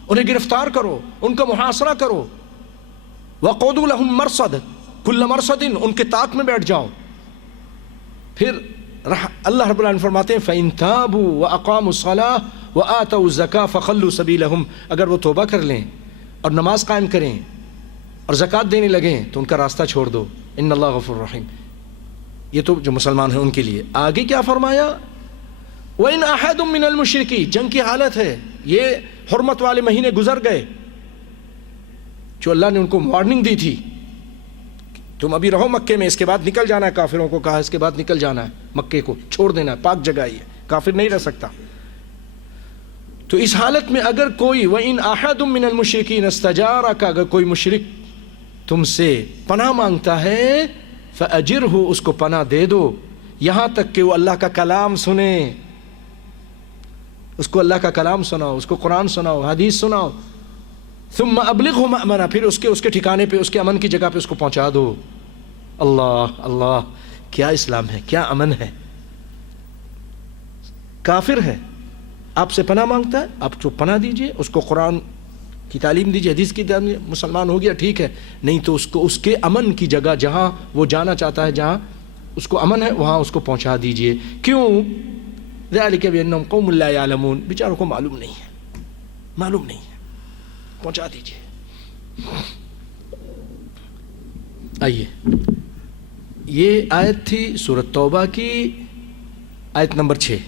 انہیں گرفتار کرو، ان کا محاصرہ کرو، وَقُعُدُوا لَهُمْ مَرْصَدًا كُلَّ مَرْصَدٍ، ان کے طاق میں بیٹھ جاؤ۔ پھر اللہ رب العالمین فرماتے ہیں فَإِن تَابُوا وَأَقَامُوا الصَّلَاةَ وَآتَوُا الزَّكَاةَ فَخَلُّوا سَبِيلَهُمْ، اگر وہ توبہ کر لیں اور نماز قائم کریں اور زکوٰۃ دینے لگیں تو ان کا راستہ چھوڑ دو، ان اللہ غفور رحیم۔ یہ تو جو مسلمان ہیں ان کے لیے۔ آگے کیا فرمایا؟ وَإِنْ أَحَدٌ مِّنَ الْمُشْرِكِينَ، جنگ کی حالت ہے، یہ حرمت والے مہینے گزر گئے، جو اللہ نے ان کو وارننگ دی تھی تم ابھی رہو مکے میں، اس کے بعد نکل جانا ہے، کافروں کو کہا اس کے بعد نکل جانا ہے، مکے کو چھوڑ دینا ہے، پاک جگہ ہی ہے، کافر نہیں رہ سکتا۔ تو اس حالت میں اگر کوئی وَإِنْ أَحَدٌ مِّنَ الْمُشْرِكِينَ اسْتَجَارَكَ، اگر کوئی مشرک تم سے پناہ مانگتا ہے فَأَجِرْهُ، اس کو پناہ دے دو، یہاں تک کہ وہ اللہ کا کلام سنے، اس کو اللہ کا کلام سناؤ، اس کو قرآن سناؤ، حدیث سناؤ، ثم ابلغه مأمنہ، پھر اس کے ٹھکانے پہ، اس کے امن کی جگہ پہ اس کو پہنچا دو۔ اللہ اللہ، کیا اسلام ہے، کیا امن ہے۔ کافر ہے، آپ سے پناہ مانگتا ہے، آپ کو پناہ دیجئے، اس کو قرآن کی تعلیم دیجئے، حدیث کی تعلیم، مسلمان ہو گیا ٹھیک ہے، نہیں تو اس کو اس کے امن کی جگہ جہاں وہ جانا چاہتا ہے، جہاں اس کو امن ہے وہاں اس کو پہنچا دیجئے۔ کیوں؟ ذَلِكَ بِأَنَّهُمْ قَوْمٌ لَا يَعْلَمُونَ، بیچاروں کو معلوم نہیں ہے، معلوم نہیں ہے، پہنچا دیجئے۔ آئیے، یہ آیت تھی سورۃ توبہ کی آیت نمبر 6،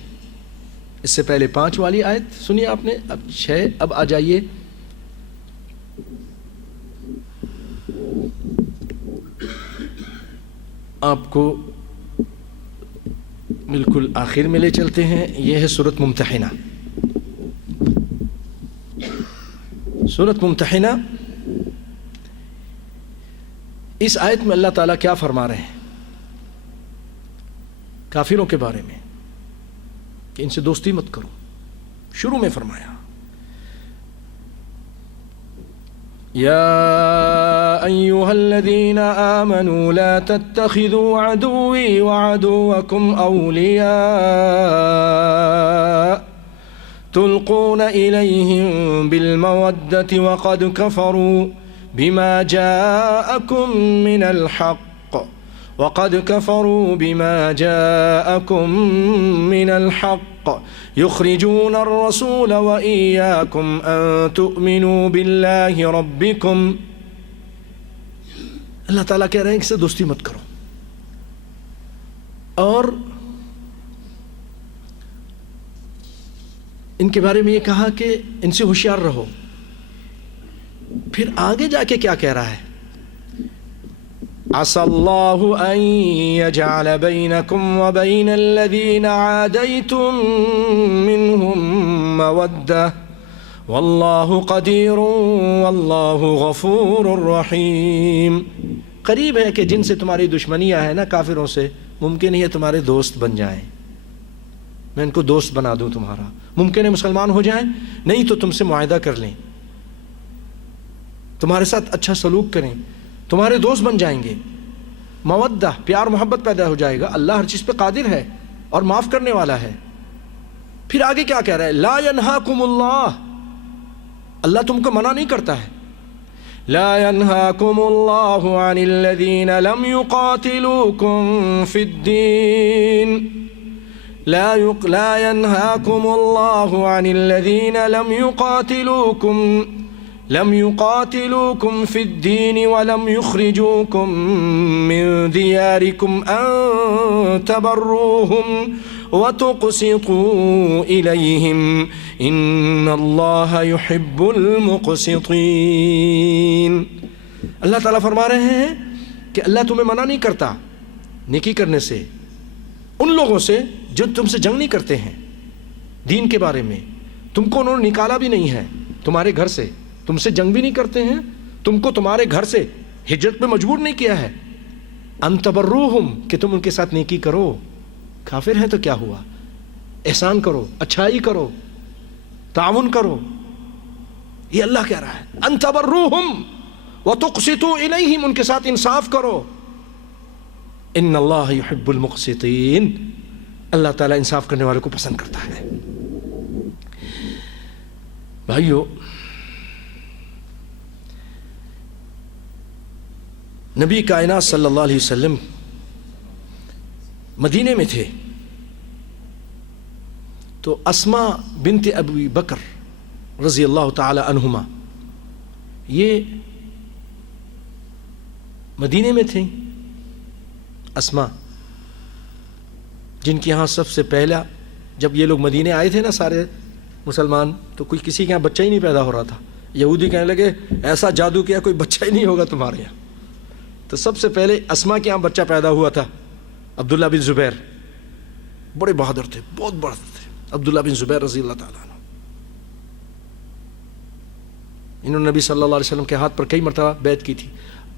اس سے پہلے 5 والی آیت سنی آپ نے، اب 6۔ اب آ جائیے آپ کو بالکل آخر میں لے چلتے ہیں، یہ ہے سورۃ ممتحنہ۔ سورۃ ممتحنہ، اس آیت میں اللہ تعالیٰ کیا فرما رہے ہیں کافروں کے بارے میں کہ ان سے دوستی مت کرو۔ شروع میں فرمایا یا ایھا الذین آمنوا لا تتخذوا عدوی وعدوکم اولیاء تلقون الیہم بالمودة وقد کفروا بما جاءکم من الحق يخرجون الرسول وإياكم أن تؤمنوا بالله ربكم۔ اللہ تعالیٰ کہہ رہے ہیں کہ سے دوستی مت کرو، اور ان کے بارے میں یہ کہا کہ ان سے ہوشیار رہو، پھر آگے جا کے کیا کہہ رہا ہے؟ عسى الله أن يجعل بينكم وبين الذين عاديتم منهم مودة والله قدير والله غفور رحيم. قریب ہے کہ جن سے تمہاری دشمنیاں ہیں نا کافروں سے، ممکن ہے تمہارے دوست بن جائیں، میں ان کو دوست بنا دوں تمہارا. ممکن ہے مسلمان ہو جائیں، نہیں تو تم سے معاہدہ کر لیں، تمہارے ساتھ اچھا سلوک کریں، تمہارے دوست بن جائیں گے. مودہ، پیار محبت پیدا ہو جائے گا. اللہ ہر چیز پہ قادر ہے اور معاف کرنے والا ہے. پھر آگے کیا کہہ رہا ہے؟ لا ینہاکم اللہ، اللہ تم کو منع نہیں کرتا ہے. لا ینہاکم اللہ عن الذین لم یقاتلوکم فی الدین لا ینہاکم اللہ عن الذین لم يقاتلوكم في الدين ولم يخرجوكم من دياركم أن تبروهم وتقسطوا إليهم إن الله يحب المقسطين. اللہ تعالیٰ فرما رہے ہیں کہ اللہ تمہیں منع نہیں کرتا نیکی کرنے سے ان لوگوں سے جو تم سے جنگ نہیں کرتے ہیں دین کے بارے میں. تم کو انہوں نے نکالا بھی نہیں ہے تمہارے گھر سے، تم سے جنگ بھی نہیں کرتے ہیں، تم کو تمہارے گھر سے ہجرت پہ مجبور نہیں کیا ہے. ان تبروہم، کہ تم ان کے ساتھ نیکی کرو. کافر ہیں تو کیا ہوا، احسان کرو، اچھائی کرو، تعاون کرو. یہ اللہ کہہ رہا ہے ان تبروہم وتقسطوا الیہم، ان کے ساتھ انصاف کرو. ان اللہ یحب المقسطین، اللہ تعالیٰ انصاف کرنے والوں کو پسند کرتا ہے. بھائیو، نبی کائنات صلی اللہ علیہ وسلم مدینے میں تھے تو اسماء بنت ابی بکر رضی اللہ تعالی عنہما یہ مدینے میں تھیں. اسماء جن کے یہاں سب سے پہلا جب یہ لوگ مدینے آئے تھے نا سارے مسلمان، تو کوئی کسی کے یہاں بچہ ہی نہیں پیدا ہو رہا تھا. یہودی کہنے لگے ایسا جادو کیا کوئی بچہ ہی نہیں ہوگا تمہارے یہاں. تو سب سے پہلے اسماء کے یہاں بچہ پیدا ہوا تھا عبداللہ بن زبیر. بڑے بہادر تھے، بہت بہادر تھے عبداللہ بن زبیر رضی اللہ تعالیٰ عنہ. انہوں نے نبی صلی اللہ علیہ وسلم کے ہاتھ پر کئی مرتبہ بیعت کی تھی.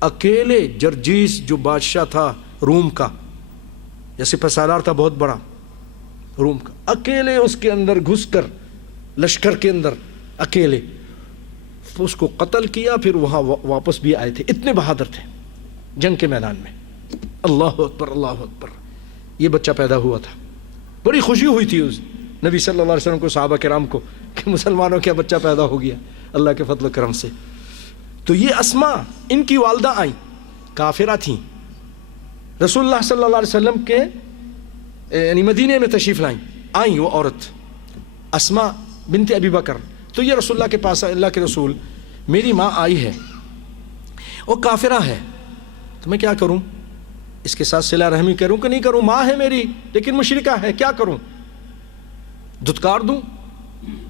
اکیلے جرجیس جو بادشاہ تھا روم کا، یا سپہ سالار تھا بہت بڑا روم کا، اکیلے اس کے اندر گھس کر لشکر کے اندر اکیلے اس کو قتل کیا، پھر وہاں واپس بھی آئے تھے. اتنے بہادر تھے جنگ کے میدان میں. اللہ اکبر اللہ اکبر. یہ بچہ پیدا ہوا تھا. بڑی خوشی ہوئی تھی اس نبی صلی اللہ علیہ وسلم کو، صحابہ کرام کو، کہ مسلمانوں کا بچہ پیدا ہو گیا اللہ کے فضل و کرم سے. تو یہ اسماء ان کی والدہ آئیں، کافرہ تھیں. رسول اللہ صلی اللہ علیہ وسلم کے یعنی مدینے میں تشریف لائیں. آئیں وہ عورت اسماء بنت ابی بکر. تو یہ رسول اللہ کے پاس، اللہ کے رسول میری ماں آئی ہے، وہ کافرہ ہے، تو میں کیا کروں؟ اس کے ساتھ صلہ رحمی کروں کہ نہیں کروں؟ ماں ہے میری لیکن مشرکہ ہے، کیا کروں؟ دھتکار دوں،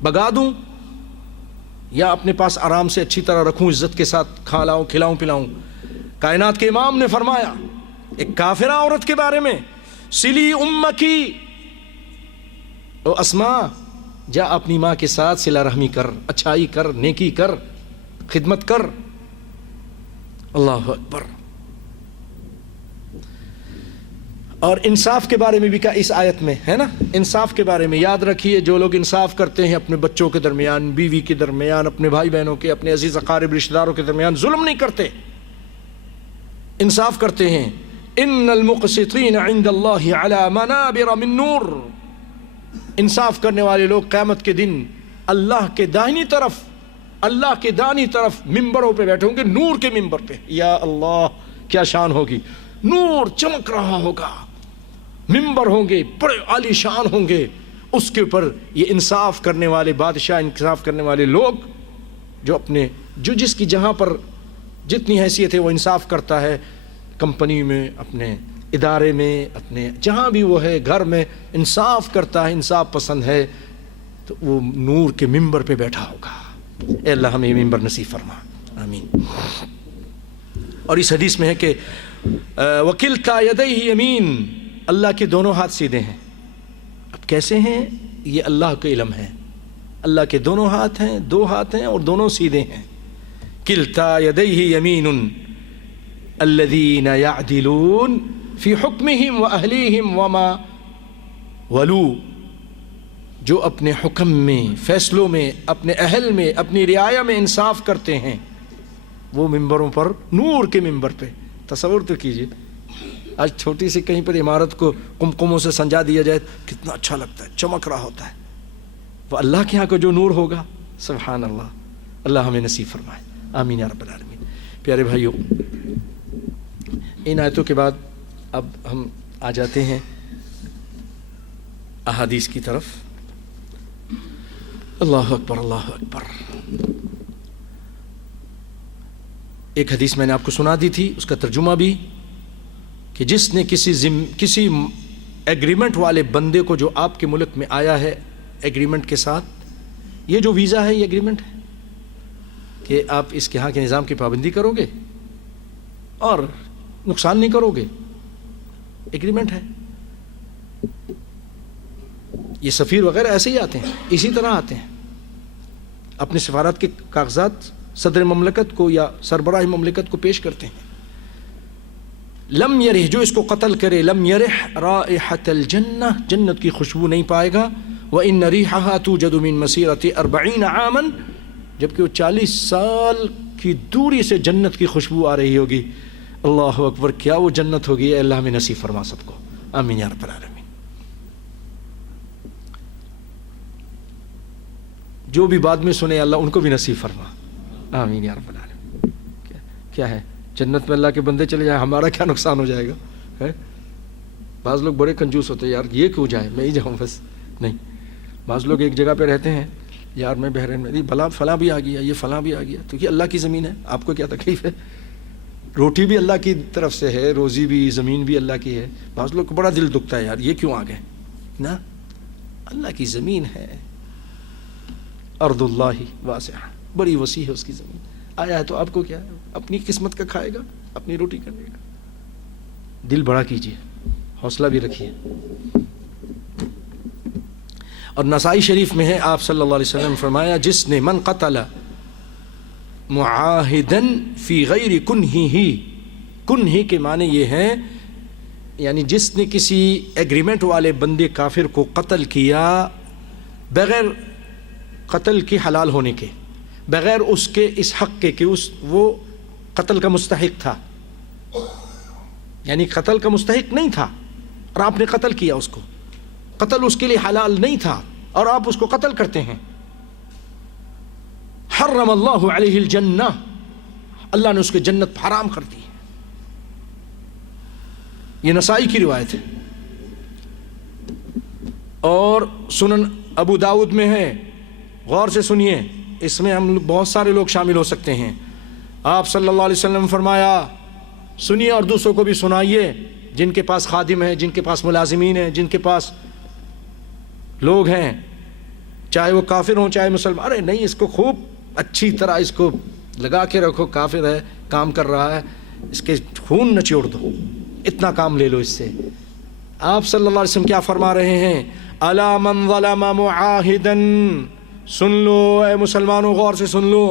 بگا دوں، یا اپنے پاس آرام سے اچھی طرح رکھوں، عزت کے ساتھ کھلاؤں کھلاؤں پلاؤں؟ کائنات کے امام نے فرمایا ایک کافرہ عورت کے بارے میں، سلی امکی، او اسماء جا اپنی ماں کے ساتھ صلہ رحمی کر، اچھائی کر، نیکی کر، خدمت کر. اللہ اکبر. اور انصاف کے بارے میں بھی کہا اس آیت میں ہے نا. انصاف کے بارے میں یاد رکھیے، جو لوگ انصاف کرتے ہیں اپنے بچوں کے درمیان، بیوی کے درمیان، اپنے بھائی بہنوں کے، اپنے عزیز اقارب رشتہ داروں کے درمیان ظلم نہیں کرتے، انصاف کرتے ہیں. ان المقسطین عند اللہ علی منابر من نور. انصاف کرنے والے لوگ قیامت کے دن اللہ کے دائنی طرف، اللہ کے دائنی طرف ممبروں پہ بیٹھے ہوں گے، نور کے ممبر پہ. یا اللہ کیا شان ہوگی، نور چمک رہا ہوگا، ممبر ہوں گے بڑے عالی شان ہوں گے، اس کے اوپر یہ انصاف کرنے والے بادشاہ، انصاف کرنے والے لوگ جو اپنے جس کی جہاں پر جتنی حیثیت ہے وہ انصاف کرتا ہے، کمپنی میں، اپنے ادارے میں، اپنے جہاں بھی وہ ہے، گھر میں انصاف کرتا ہے، انصاف پسند ہے، تو وہ نور کے ممبر پہ بیٹھا ہوگا. اے اللہ ہمیں یہ ممبر نصیب فرما. آمین. اور اس حدیث میں ہے کہ وَكِلْتَا يَدَيْهِ يَمِينٌ، اللہ کے دونوں ہاتھ سیدھے ہیں. اب کیسے ہیں؟ یہ اللہ کا علم ہے. اللہ کے دونوں ہاتھ ہیں، دو ہاتھ ہیں اور دونوں سیدھے ہیں. كِلْتَا يَدَيْهِ يَمِينٌ الَّذِينَ يَعْدِلُونَ فِي حُكْمِهِمْ وَأَهْلِيهِمْ وَمَا وَلُوا، جو اپنے حکم میں، فیصلوں میں، اپنے اہل میں، اپنی رعایا میں انصاف کرتے ہیں، وہ ممبروں پر، نور کے ممبر پہ. تصور تو کیجئے، آج چھوٹی سی کہیں پر عمارت کو قمقموں سے سنجا دیا جائے کتنا اچھا لگتا ہے، چمک رہا ہوتا ہے. وہ اللہ کے یہاں کا جو نور ہوگا، سبحان اللہ. اللہ ہمیں نصیب فرمائے، آمین یا رب العالمین. پیارے بھائیوں، ان آیتوں کے بعد اب ہم آ جاتے ہیں احادیث کی طرف. اللہ اکبر، اللہ اکبر. ایک حدیث میں نے آپ کو سنا دی تھی، اس کا ترجمہ بھی، کہ جس نے کسی ایگریمنٹ والے بندے کو جو آپ کے ملک میں آیا ہے ایگریمنٹ کے ساتھ، یہ جو ویزا ہے یہ ایگریمنٹ ہے کہ آپ اس کے ہاں کے نظام کی پابندی کرو گے اور نقصان نہیں کرو گے، ایگریمنٹ ہے. یہ سفیر وغیرہ ایسے ہی آتے ہیں، اسی طرح آتے ہیں، اپنے سفارت کے کاغذات صدر مملکت کو یا سربراہ مملکت کو پیش کرتے ہیں. لم یرح، جو اس کو قتل کرے، لم یرح رائحۃ الجنہ، جنت کی خوشبو نہیں پائے گا. وَإِنَّ رِيحَهَا تُوجَدُ مِن مَسِيرَةِ 40 عَامًا، جبکہ وہ 40 سال کی دوری سے جنت کی خوشبو آ رہی ہوگی. اللہ اکبر، کیا وہ جنت ہوگی. اے اللہ ہمیں نصیب فرما سب کو، آمین یا رب العالمین. جو بھی بعد میں سنے اللہ ان کو بھی نصیب فرما، آمین یا رب العالمین. کیا ہے، جنت میں اللہ کے بندے چلے جائیں، ہمارا کیا نقصان ہو جائے گا. بعض لوگ بڑے کنجوس ہوتے ہیں، یار یہ کیوں جائے، میں ہی جاؤں بس. نہیں، بعض لوگ ایک جگہ پہ رہتے ہیں، یار میں بحرین میں، بھلا فلاں بھی آ گیا، یہ فلاں بھی آ گیا، تو یہ اللہ کی زمین ہے، آپ کو کیا تکلیف ہے. روٹی بھی اللہ کی طرف سے ہے، روزی بھی، زمین بھی اللہ کی ہے. بعض لوگ کو بڑا دل دکھتا ہے، یار یہ کیوں آ گئے. نا، اللہ کی زمین ہے، ارض اللہ واسعہ، بڑی وسیع ہے اس کی زمین. آیا ہے تو آپ کو کیا ہے، اپنی قسمت کا کھائے گا، اپنی روٹی کرنے کا. دل بڑا کیجیے، حوصلہ بھی رکھیے. اور نسائی شریف میں ہے، آپ صلی اللہ علیہ وسلم فرمایا، جس نے من قتل معاہدن فی غیر کنہی، کنہی کے معنی یہ ہے، یعنی جس نے کسی ایگریمنٹ والے بندے کافر کو قتل کیا بغیر قتل کے حلال ہونے کے، بغیر اس کے اس حق کے کہ وہ قتل کا مستحق تھا، یعنی قتل کا مستحق نہیں تھا اور آپ نے قتل کیا اس کو، قتل اس کے لیے حلال نہیں تھا اور آپ اس کو قتل کرتے ہیں. حرم اللہ علیہ الجنہ، اللہ نے اس کے جنت حرام کر دی. یہ نسائی کی روایت ہے. اور سنن ابو داؤد میں ہے، غور سے سنیے، اس میں ہم بہت سارے لوگ شامل ہو سکتے ہیں. آپ صلی اللہ علیہ وسلم فرمایا، سنیے اور دوسروں کو بھی سنائیے، جن کے پاس خادم ہیں، جن کے پاس ملازمین ہیں، جن کے پاس لوگ ہیں، چاہے وہ کافر ہوں چاہے مسلمان. ارے نہیں، اس کو خوب اچھی طرح اس کو لگا کے رکھو، کافر ہے، کام کر رہا ہے، اس کے خون نچوڑ دو، اتنا کام لے لو اس سے. آپ صلی اللہ علیہ وسلم کیا فرما رہے ہیں؟ الا من ظلم معاہدا، سن لو اے مسلمانوں، غور سے سن لو،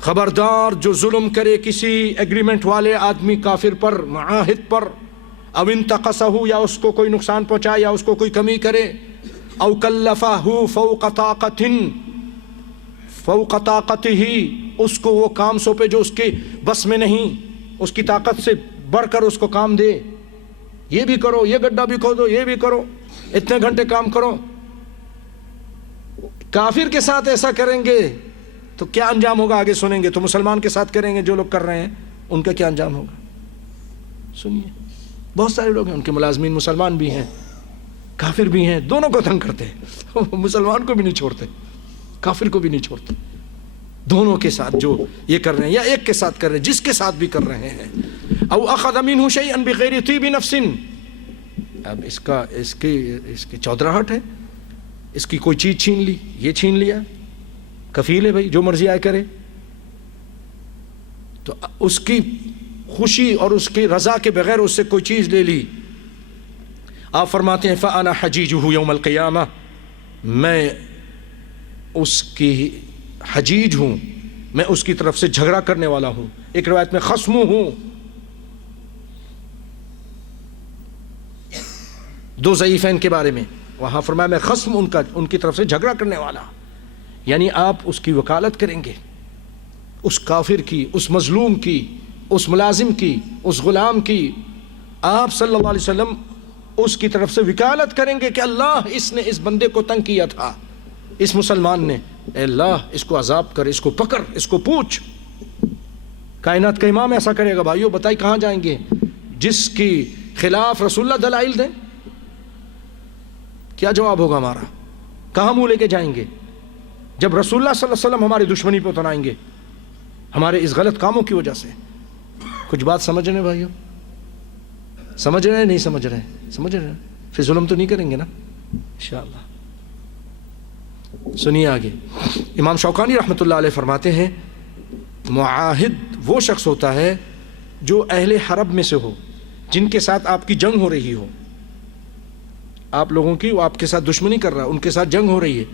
خبردار جو ظلم کرے کسی ایگریمنٹ والے آدمی کافر پر، معاہد پر، او انتقصہ، یا اس کو کوئی نقصان پہنچائے یا اس کو کوئی کمی کرے، او کلفہ فوق طاقت، فوق طاقتہ، اس کو وہ کام سونپے جو اس کے بس میں نہیں، اس کی طاقت سے بڑھ کر اس کو کام دے، یہ بھی کرو، یہ گڈھا بھی کھودو، یہ بھی کرو، اتنے گھنٹے کام کرو. کافر کے ساتھ ایسا کریں گے تو کیا انجام ہوگا آگے سنیں گے. تو مسلمان کے ساتھ کریں گے جو لوگ کر رہے ہیں، ان کا کیا انجام ہوگا سنیے. بہت سارے لوگ ہیں، ان کے ملازمین مسلمان بھی ہیں، کافر بھی ہیں، دونوں کو تنگ کرتے ہیں. مسلمان کو بھی نہیں چھوڑتے، کافر کو بھی نہیں چھوڑتے. دونوں کے ساتھ جو یہ کر رہے ہیں، یا ایک کے ساتھ کر رہے ہیں، جس کے ساتھ بھی کر رہے ہیں. او اخذ منہ شیئا بغیر طیب نفس، اب اس کی چودراہٹ ہے، اس کی کوئی چیز چھین لی، یہ چھین لیا، کفیل ہے بھائی، جو مرضی آئے کرے، تو اس کی خوشی اور اس کی رضا کے بغیر اس سے کوئی چیز لے لی. آپ فرماتے ہیں فَأَنَا حَجِيجُهُ يَوْمَ الْقِيَامَةِ، میں اس کی حجیج ہوں، میں اس کی طرف سے جھگڑا کرنے والا ہوں. ایک روایت میں خصم ہوں. دو ضعیفین کے بارے میں وہاں فرمایا میں خصم ان کی طرف سے جھگڑا کرنے والا. یعنی آپ اس کی وکالت کریں گے، اس کافر کی، اس مظلوم کی، اس ملازم کی، اس غلام کی. آپ صلی اللہ علیہ وسلم اس کی طرف سے وکالت کریں گے کہ اللہ اس نے اس بندے کو تنگ کیا تھا، اس مسلمان نے، اے اللہ اس کو عذاب کر، اس کو پکڑ، اس کو پوچھ. کائنات کا امام ایسا کرے گا. بھائیو بتائی کہاں جائیں گے؟ جس کی خلاف رسول اللہ دلائل دیں، کیا جواب ہوگا ہمارا؟ کہاں منہ لے کے جائیں گے جب رسول اللہ صلی اللہ علیہ وسلم ہماری دشمنی پہ اترائیں گے ہمارے اس غلط کاموں کی وجہ سے؟ کچھ بات سمجھ رہے ہیں بھائیو؟ سمجھ رہے ہیں؟ نہیں سمجھ رہے ہیں؟ سمجھ رہے ہیں؟ پھر ظلم تو نہیں کریں گے نا انشاءاللہ. سنیے آگے. امام شوکانی رحمۃ اللہ علیہ فرماتے ہیں معاہد وہ شخص ہوتا ہے جو اہل حرب میں سے ہو، جن کے ساتھ آپ کی جنگ ہو رہی ہو. آپ لوگوں کی، وہ آپ کے ساتھ دشمنی کر رہا ہے، ان کے ساتھ جنگ ہو رہی ہے.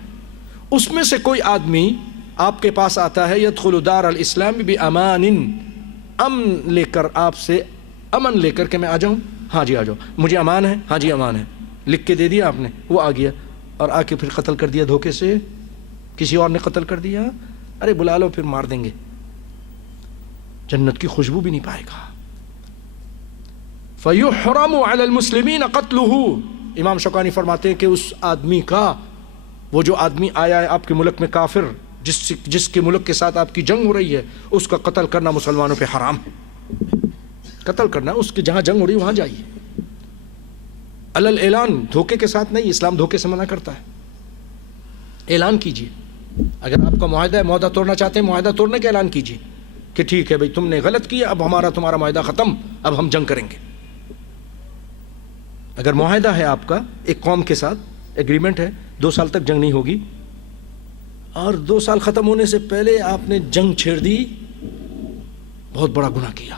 اس میں سے کوئی آدمی آپ کے پاس آتا ہے یدخل دار الاسلام بامان، امن لے کر، آپ سے امن لے کر کہ میں آ جاؤں، ہاں جی آ جاؤ، مجھے امان ہے، ہاں جی امان ہے، لکھ کے دے دیا آپ نے، وہ آ گیا اور آ کے پھر قتل کر دیا دھوکے سے، کسی اور نے قتل کر دیا، ارے بلا لو پھر مار دیں گے، جنت کی خوشبو بھی نہیں پائے گا. فَيُحْرَمُ عَلَى الْمُسْلِمِينَ قَتْلُهُ. امام شوکانی فرماتے ہیں کہ اس آدمی کا، وہ جو آدمی آیا ہے آپ کے ملک میں کافر، جس کے ملک کے ساتھ آپ کی جنگ ہو رہی ہے، اس کا قتل کرنا مسلمانوں پہ حرام ہے. قتل کرنا، اس کے جہاں جنگ ہو رہی ہے وہاں جائیے، علل اعلان، دھوکے کے ساتھ نہیں. اسلام دھوکے سے منع کرتا ہے. اعلان کیجیے، اگر آپ کا معاہدہ ہے، معاہدہ توڑنا چاہتے ہیں، معاہدہ توڑنے کا اعلان کیجیے کہ ٹھیک ہے بھائی تم نے غلط کیا، اب ہمارا تمہارا معاہدہ ختم، اب ہم جنگ کریں گے. اگر معاہدہ ہے آپ کا ایک قوم کے ساتھ، ایگریمنٹ ہے 2 سال تک جنگ نہیں ہوگی، اور 2 سال ختم ہونے سے پہلے آپ نے جنگ چھیڑ دی، بہت بڑا گناہ کیا،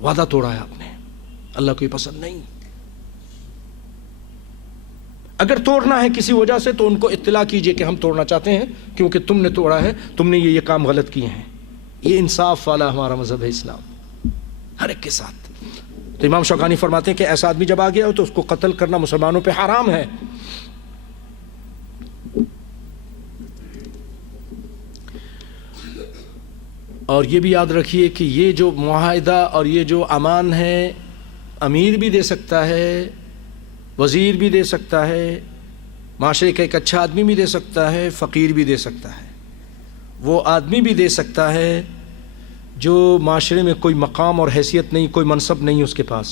وعدہ توڑا ہے آپ نے، اللہ کو یہ پسند نہیں. اگر توڑنا ہے کسی وجہ سے تو ان کو اطلاع کیجئے کہ ہم توڑنا چاہتے ہیں کیونکہ تم نے توڑا ہے، تم نے یہ کام غلط کیے ہیں. یہ انصاف والا ہمارا مذہب ہے اسلام، ہر ایک کے ساتھ. تو امام شوکانی فرماتے ہیں کہ ایسا آدمی جب آ گیا ہو تو اس کو قتل کرنا مسلمانوں پہ حرام ہے. اور یہ بھی یاد رکھیے کہ یہ جو معاہدہ اور یہ جو امان ہے، امیر بھی دے سکتا ہے، وزیر بھی دے سکتا ہے، معاشرے کا ایک اچھا آدمی بھی دے سکتا ہے، فقیر بھی دے سکتا ہے. وہ آدمی بھی دے سکتا ہے جو معاشرے میں کوئی مقام اور حیثیت نہیں، کوئی منصب نہیں اس کے پاس،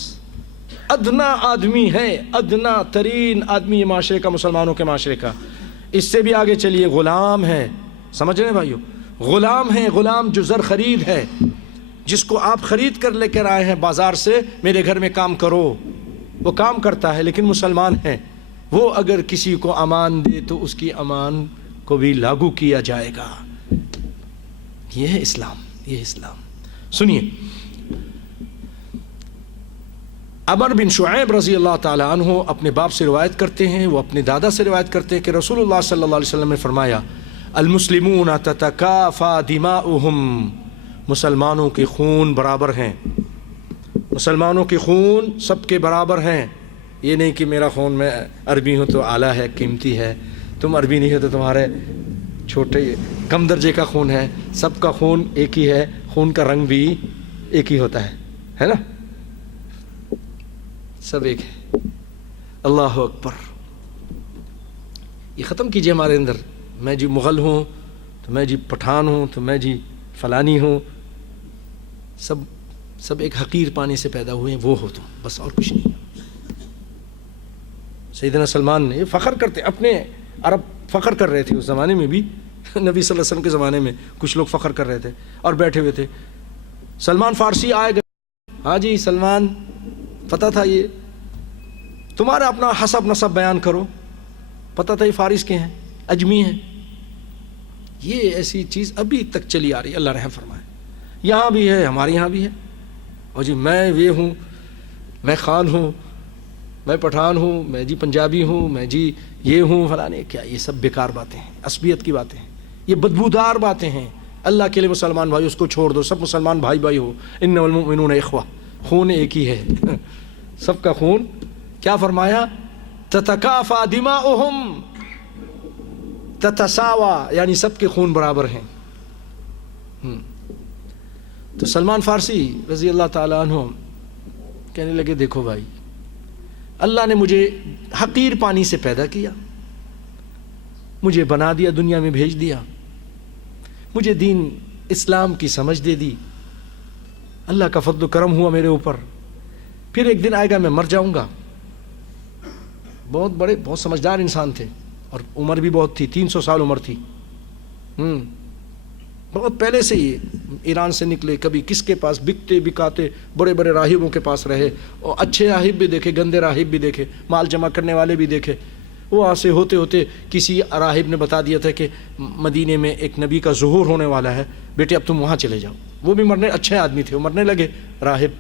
ادنا آدمی ہے، ادنا ترین آدمی ہے معاشرے کا، مسلمانوں کے معاشرے کا. اس سے بھی آگے چلیے، غلام ہے، سمجھ رہے ہیں بھائیو؟ غلام ہے، غلام جو زر خرید ہے، جس کو آپ خرید کر لے کر آئے ہیں بازار سے، میرے گھر میں کام کرو، وہ کام کرتا ہے لیکن مسلمان ہے. وہ اگر کسی کو امان دے تو اس کی امان کو بھی لاگو کیا جائے گا. یہ ہے اسلام، یہ اسلام. سنیے، عمر بن شعیب رضی اللہ تعالی عنہ اپنے باپ سے روایت کرتے ہیں، وہ اپنے دادا سے روایت کرتے ہیں کہ رسول اللہ صلی اللہ علیہ وسلم نے فرمایا المسلمون تتکافا دماؤہم، مسلمانوں کے خون برابر ہیں، مسلمانوں کے خون سب کے برابر ہیں. یہ نہیں کہ میرا خون، میں عربی ہوں تو اعلیٰ ہے، قیمتی ہے، تم عربی نہیں ہو تو تمہارے چھوٹے کم درجے کا خون ہے. سب کا خون ایک ہی ہے، خون کا رنگ بھی ایک ہی ہوتا ہے نا، سب ایک ہے. اللہ اکبر. یہ ختم کیجئے ہمارے اندر، میں جی مغل ہوں تو میں جی پٹھان ہوں تو میں جی فلانی ہوں، سب ایک حقیر پانی سے پیدا ہوئے ہیں، وہ ہو تم، بس اور کچھ نہیں. سیدنا سلمان نے فخر کرتے، اپنے عرب فخر کر رہے تھے اس زمانے میں بھی، نبی صلی اللہ علیہ وسلم کے زمانے میں کچھ لوگ فخر کر رہے تھے اور بیٹھے ہوئے تھے. سلمان فارسی آئے گئے، ہاں جی سلمان، پتہ تھا یہ تمہارا اپنا حسب نسب بیان کرو، پتہ تھا یہ فارس کے ہیں، اجمی ہیں. یہ ایسی چیز ابھی تک چلی آ رہی ہے، اللہ رحم فرمائے. یہاں بھی ہے، ہمارے یہاں بھی ہے. اور جی میں یہ ہوں، میں خان ہوں، میں پٹھان ہوں، میں جی پنجابی ہوں، میں جی یہ ہوں فلانے. کیا یہ سب بیکار باتیں ہیں، عصبیت کی باتیں ہیں، یہ بدبودار باتیں ہیں. اللہ کے لیے مسلمان بھائی اس کو چھوڑ دو، سب مسلمان بھائی بھائی ہو. انما المؤمنون اخوہ، خون ایک ہی ہے سب کا خون. کیا فرمایا؟ تتکافا دماؤہم تتساوا، یعنی سب کے خون برابر ہیں. تو سلمان فارسی رضی اللہ تعالیٰ عنہ کہنے لگے دیکھو بھائی، اللہ نے مجھے حقیر پانی سے پیدا کیا، مجھے بنا دیا، دنیا میں بھیج دیا، مجھے دین اسلام کی سمجھ دے دی، اللہ کا فضل و کرم ہوا میرے اوپر. پھر ایک دن آئے گا میں مر جاؤں گا. بہت سمجھدار انسان تھے اور عمر بھی بہت تھی، 300 سال عمر تھی. بہت پہلے سے ہی ایران سے نکلے، کبھی کس کے پاس بکتے بکاتے، بڑے بڑے راہبوں کے پاس رہے، اور اچھے راہب بھی دیکھے، گندے راہب بھی دیکھے، مال جمع کرنے والے بھی دیکھے. وہاں سے ہوتے ہوتے کسی راہب نے بتا دیا تھا کہ مدینے میں ایک نبی کا ظہور ہونے والا ہے، بیٹے اب تم وہاں چلے جاؤ. وہ بھی اچھے آدمی تھے، وہ مرنے لگے راہب.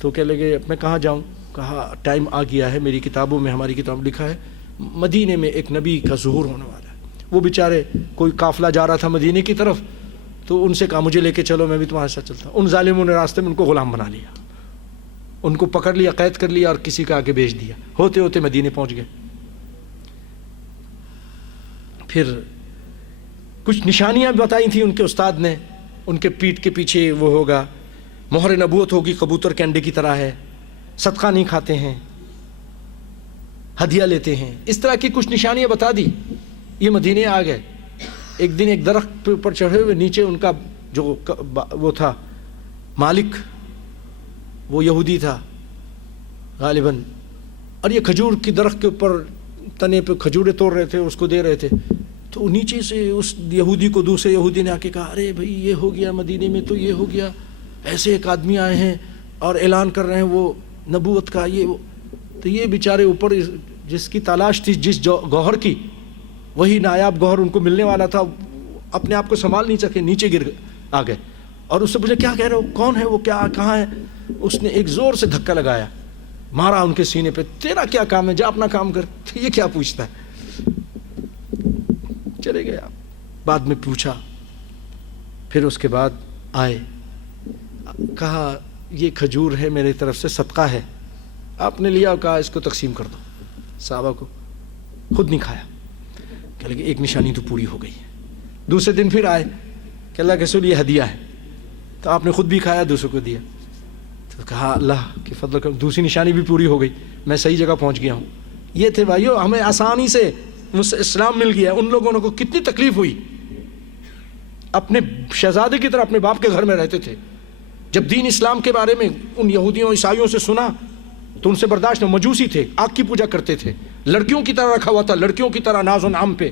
تو کہنے لگے اب میں کہاں جاؤں؟ کہا ٹائم آ گیا ہے، میری کتابوں میں، ہماری کتاب لکھا ہے مدینے میں ایک نبی کا ظہور ہونے والا ہے. وہ بیچارے کوئی قافلہ جا رہا تھا مدینے کی طرف، تو ان سے کہا مجھے لے کے چلو، میں بھی تمہارے ساتھ چلتا ہوں. ان ظالموں نے راستے میں ان کو غلام بنا لیا، ان کو پکڑ لیا، قید کر لیا اور کسی کا آگے بھیج دیا. ہوتے ہوتے مدینے پہنچ گئے. پھر کچھ نشانیاں بتائی تھیں ان کے استاد نے، ان کے پیٹھ کے پیچھے وہ ہوگا، مہر نبوت ہوگی، کبوتر کے انڈے کی طرح ہے، صدقہ نہیں کھاتے ہیں، ہدیہ لیتے ہیں، اس طرح کی کچھ نشانیاں بتا دی. یہ مدینے آ گئے. ایک دن ایک درخت پہ اوپر چڑھے ہوئے، نیچے ان کا جو وہ تھا مالک، وہ یہودی تھا غالباً، اور یہ کھجور کی درخت کے اوپر تنے پہ کھجوریں توڑ رہے تھے، اس کو دے رہے تھے. تو نیچے سے اس یہودی کو دوسرے یہودی نے آ کے کہا ارے بھائی یہ ہو گیا مدینے میں، تو یہ ہو گیا، ایسے ایک آدمی آئے ہیں اور اعلان کر رہے ہیں وہ نبوت کا. یہ تو یہ بیچارے اوپر جس کی تلاش تھی، جس گوہر کی، وہی نایاب گوہر ان کو ملنے والا تھا، اپنے آپ کو سنبھال نہیں سکے، نیچے گر آ گئے. اور اس سے پوچھا کیا کہہ رہے ہو، کون ہے وہ، کیا کہاں ہے؟ اس نے ایک زور سے دھکا لگایا، مارا ان کے سینے پہ. تیرا کیا کام ہے، جا اپنا کام کر. یہ کیا پوچھتا ہے؟ چلے گئے. بعد میں پوچھا، پھر اس کے بعد آئے، کہا یہ کھجور ہے میری طرف سے، صدقہ ہے. آپ نے لیا اور کہا اس کو تقسیم کر دو صحابہ کو، خود نہیں کھایا. کہ لگے ایک نشانی تو پوری ہو گئی ہے. دوسرے دن پھر آئے کہ اللہ کے رسول یہ ہدیہ ہے، تو آپ نے خود بھی کھایا، دوسروں کو دیا. تو کہا اللہ کے فضل کا دوسری نشانی بھی پوری ہو گئی، میں صحیح جگہ پہنچ گیا ہوں. یہ تھے بھائیو، ہمیں آسانی سے اسلام مل گیا. ان لوگوں کو کتنی تکلیف ہوئی، اپنے شہزادے کی طرح اپنے باپ کے گھر میں رہتے تھے. جب دین اسلام کے بارے میں ان یہودیوں عیسائیوں سے سنا تو ان سے برداشت نہیں. مجوسی تھے، آگ کی پوجا کرتے تھے، لڑکیوں کی طرح رکھا ہوا تھا، لڑکیوں کی طرح ناز و نام پہ.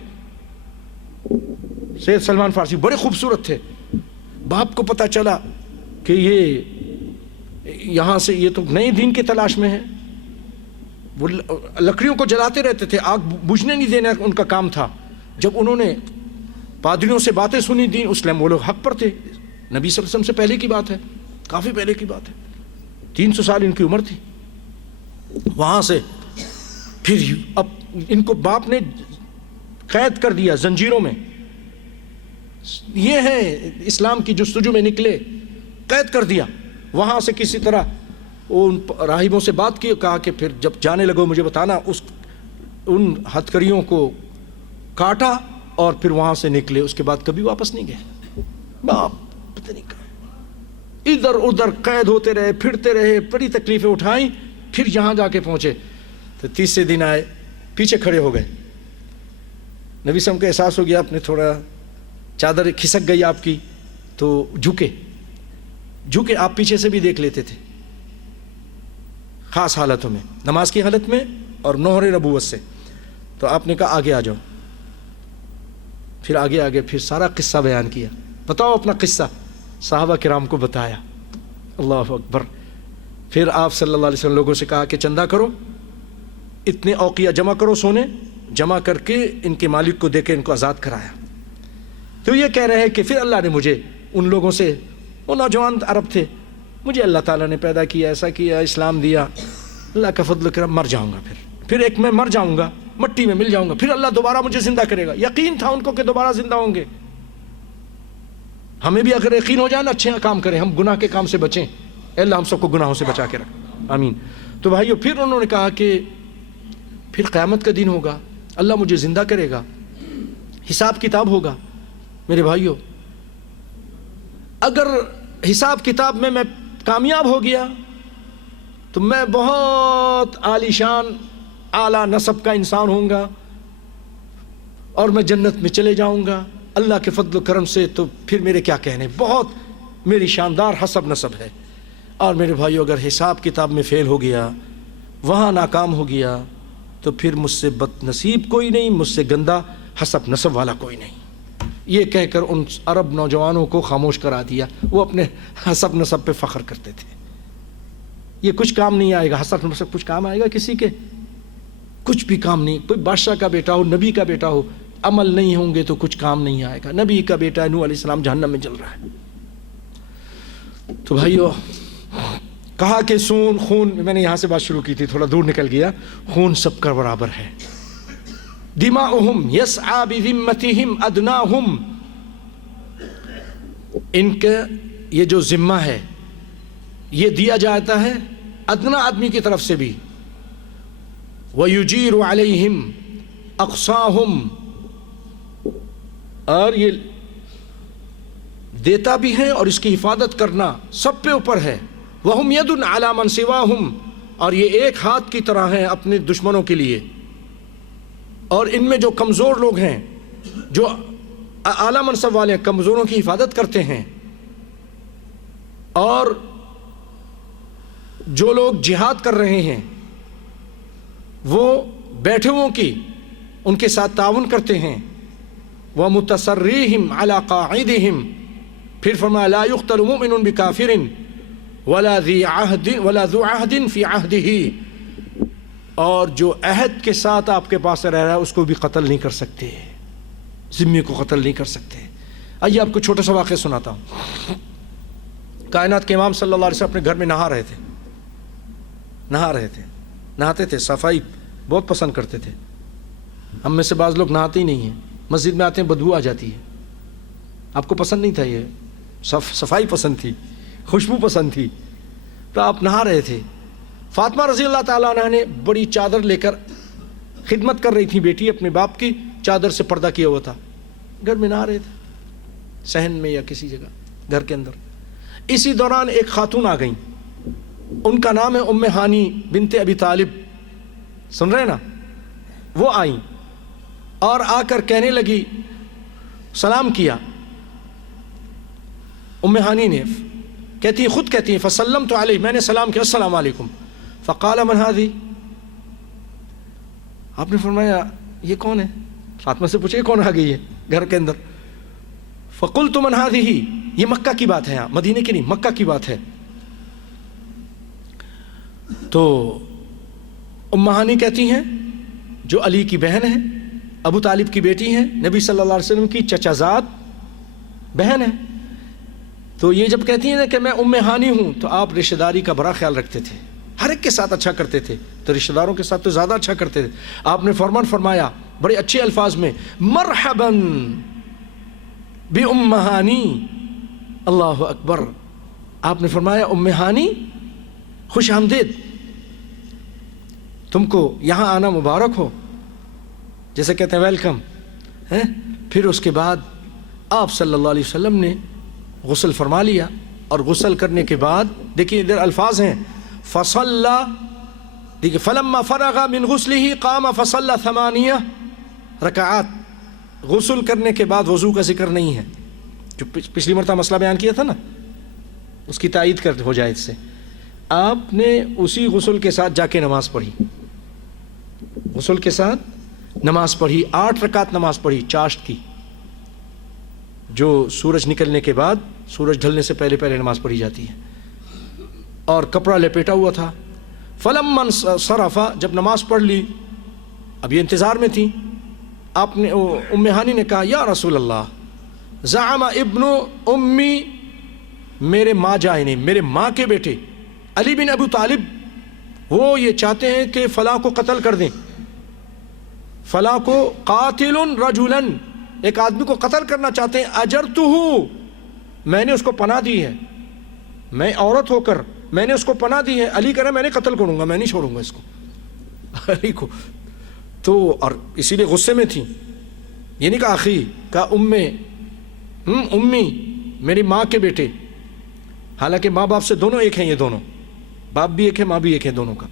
سید سلمان فارسی بڑے خوبصورت تھے. باپ کو پتہ چلا کہ یہ یہاں سے یہ تو نئے دین کی تلاش میں ہے. وہ لکڑیوں کو جلاتے رہتے تھے، آگ بجھنے نہیں دینا ان کا کام تھا. جب انہوں نے پادریوں سے باتیں سنی دین اسلام، وہ لوگ حق پر تھے. نبی صلی اللہ علیہ وسلم سے پہلے کی بات ہے، کافی پہلے کی بات ہے، 300 سال ان کی عمر تھی. وہاں سے پھر اب ان کو باپ نے قید کر دیا زنجیروں میں. یہ ہے اسلام کی جستجو میں نکلے، قید کر دیا. وہاں سے کسی طرح ان راہبوں سے بات کی، کہا کہ پھر جب جانے لگو مجھے بتانا. ان ہتھکڑیوں کو کاٹا اور پھر وہاں سے نکلے. اس کے بعد کبھی واپس نہیں گئے. باپ پتہ نہیں کہاں ادھر ادھر قید ہوتے رہے، پھرتے رہے، بڑی تکلیفیں اٹھائیں. پھر یہاں جا کے پہنچے تو تیسرے دن آئے، پیچھے کھڑے ہو گئے. نبی صلی اللہ علیہ وسلم کو احساس ہو گیا، آپ نے تھوڑا چادر کھسک گئی آپ کی، تو جھکے. آپ پیچھے سے بھی دیکھ لیتے تھے خاص حالتوں میں، نماز کی حالت میں اور نوحر نبوت سے. تو آپ نے کہا آگے آ جاؤ. پھر آگے پھر سارا قصہ بیان کیا. بتاؤ اپنا قصہ. صحابہ کرام کو بتایا. اللہ اکبر. پھر آپ صلی اللہ علیہ وسلم لوگوں سے کہا کہ چندہ کرو، اتنے اوقیہ جمع کرو، سونے جمع کر کے ان کے مالک کو دے کے ان کو آزاد کرایا. تو یہ کہہ رہے ہیں کہ پھر اللہ نے مجھے ان لوگوں سے، وہ نوجوان عرب تھے، مجھے اللہ تعالیٰ نے پیدا کیا، ایسا کیا، اسلام دیا، اللہ کا فضل و کرم، مر جاؤں گا، پھر ایک میں مر جاؤں گا، مٹی میں مل جاؤں گا، پھر اللہ دوبارہ مجھے زندہ کرے گا۔ یقین تھا ان کو کہ دوبارہ زندہ ہوں گے۔ ہمیں بھی اگر یقین ہو جائے نا، اچھے کام کریں، ہم گناہ کے کام سے بچیں، اے اللہ ہم سب کو گناہوں سے بچا کے رکھ، آمین۔ تو بھائیو پھر انہوں نے کہا کہ پھر قیامت کا دن ہوگا، اللہ مجھے زندہ کرے گا، حساب کتاب ہوگا۔ میرے بھائیو اگر حساب کتاب میں کامیاب ہو گیا تو میں بہت عالی شان اعلیٰ نسب کا انسان ہوں گا اور میں جنت میں چلے جاؤں گا اللہ کے فضل و کرم سے، تو پھر میرے کیا کہنے، بہت میری شاندار حسب نسب ہے۔ اور میرے بھائیو اگر حساب کتاب میں فیل ہو گیا، وہاں ناکام ہو گیا، تو پھر مجھ سے بد نصیب کوئی نہیں، مجھ سے گندہ حسب نسب والا کوئی نہیں۔ یہ کہہ کر ان عرب نوجوانوں کو خاموش کرا دیا۔ وہ اپنے حسب نسب پہ فخر کرتے تھے۔ یہ کچھ کام نہیں آئے گا، حسب نسب کچھ کام آئے گا کسی کے؟ کچھ بھی کام نہیں۔ کوئی بادشاہ کا بیٹا ہو، نبی کا بیٹا ہو، عمل نہیں ہوں گے تو کچھ کام نہیں آئے گا۔ نبی کا بیٹا نوح علیہ السلام جہنم میں جل رہا ہے۔ تو بھائیو کہا کہ خون، میں نے یہاں سے بات شروع کی تھی، تھوڑا دور نکل گیا، خون سب کا برابر ہے۔ دماؤہم یسعی بذمتہم ادناہم، ان کے یہ جو ذمہ ہے یہ دیا جاتا ہے ادنا آدمی کی طرف سے بھی، وَيُجِيرُ عَلَيْهِمْ أَقْصَاهُمْ، اور یہ دیتا بھی ہے اور اس کی حفاظت کرنا سب پہ اوپر ہے۔ وَهُمْ يَدٌ عَلَى مَنْ سِوَاهُمْ، اور یہ ایک ہاتھ کی طرح ہیں اپنے دشمنوں کے لیے۔ اور ان میں جو کمزور لوگ ہیں، جو اعلیٰ منصب والے ہیں، کمزوروں کی حفاظت کرتے ہیں، اور جو لوگ جہاد کر رہے ہیں وہ بیٹھے ہوئوں کی ان کے ساتھ تعاون کرتے ہیں۔ وَمُتَصَرِّيهِمْ عَلَى قَاعِدِهِمْ، پھر فرمایا لا يُقْتَلُ مُؤْمِنٌ بِكَافِرٍ وَلَا ذُو عَهْدٍ فِي عَهْدِهِ، اور جو عہد کے ساتھ آپ کے پاس رہ رہا ہے اس کو بھی قتل نہیں کر سکتے، ذمے کو قتل نہیں کر سکتے۔ آئیے آپ کو چھوٹا سا واقعہ سناتا ہوں۔ کائنات کے امام صلی اللہ علیہ وسلم اپنے گھر میں نہا رہے تھے، نہاتے تھے، صفائی بہت پسند کرتے تھے۔ ہم میں سے بعض لوگ نہاتے ہی نہیں ہیں، مسجد میں آتے ہیں بدبو آ جاتی ہے۔ آپ کو پسند نہیں تھا، یہ صفائی پسند تھی، خوشبو پسند تھی، تو آپ نہا رہے تھے۔ فاطمہ رضی اللہ تعالیٰ عنہ نے بڑی چادر لے کر خدمت کر رہی تھی، بیٹی اپنے باپ کی، چادر سے پردہ کیا ہوا تھا، گھر میں نہا رہے تھے، صحن میں یا کسی جگہ گھر کے اندر۔ اسی دوران ایک خاتون آ گئیں، ان کا نام ہے ام ہانی بنت ابی طالب، سن رہے نا؟ وہ آئیں اور آ کر کہنے لگی، سلام کیا ام ہانی نے، خود کہتی ہیں فسلمت علیہ، میں نے سلام کیا، السلام علیکم۔ فقال من هذه، آپ نے فرمایا یہ کون ہے؟ فاطمہ سے پوچھے کون آ گئی ہے گھر کے اندر؟ فقلت من هذه، یہ مکہ کی بات ہے، یہاں مدینے کی نہیں، مکہ کی بات ہے۔ تو ام ہانی کہتی ہیں جو علی کی بہن ہے، ابو طالب کی بیٹی ہیں، نبی صلی اللہ علیہ وسلم کی چچا زاد بہن ہے۔ تو یہ جب کہتی ہیں کہ میں ام ہانی ہوں، تو آپ رشتہ داری کا بڑا خیال رکھتے تھے، ہر ایک کے ساتھ اچھا کرتے تھے، تو رشتہ داروں کے ساتھ تو زیادہ اچھا کرتے تھے۔ آپ نے فرمایا بڑے اچھے الفاظ میں، مرحبا بِأُمَّ ہانی، اللہ اکبر۔ آپ نے فرمایا ام ہانی خوش آمدید، تم کو یہاں آنا مبارک ہو، جیسے کہتے ہیں ویلکم۔ پھر اس کے بعد آپ صلی اللہ علیہ وسلم نے غسل فرما لیا، اور غسل کرنے کے بعد دیکھیے ادھر الفاظ ہیں، فصلى، دیکھیے فلما فرغ من غسلہ قام فصلى 8 رکعات۔ غسل کرنے کے بعد وضو کا ذکر نہیں ہے، جو پچھلی مرتبہ مسئلہ بیان کیا تھا نا، اس کی تائید کر ہو جائے اس سے۔ آپ نے اسی غسل کے ساتھ جا کے نماز پڑھی، غسل کے ساتھ نماز پڑھی، 8 رکعت نماز پڑھی چاشت کی، جو سورج نکلنے کے بعد، سورج ڈھلنے سے پہلے پہلے نماز پڑھی جاتی ہے، اور کپڑا لپیٹا ہوا تھا۔ فلما انصرف، جب نماز پڑھ لی، اب یہ انتظار میں تھی، آپ نے ام ہانی نے کہا یا رسول اللہ زعم ابن امی، میرے ماں جائیں، میرے ماں کے بیٹے علی بن ابو طالب وہ یہ چاہتے ہیں کہ فلاں کو قتل کر دیں، فلاں کو قاتل رجلا، ایک آدمی کو قتل کرنا چاہتے ہیں، اجرتہ، میں نے اس کو پناہ دی ہے، میں عورت ہو کر میں نے اس کو پناہ دی ہے، علی کہہ رہا ہے میں نے قتل کروں گا، میں نہیں چھوڑوں گا اس کو، علی کو تو، اور اسی لیے غصے میں تھی، یہ نہیں کہا آخی، کہا امی، میری ماں کے بیٹے، حالانکہ ماں باپ سے دونوں ایک ہیں، یہ دونوں باپ بھی ایک ہے ماں بھی ایک ہے دونوں کا،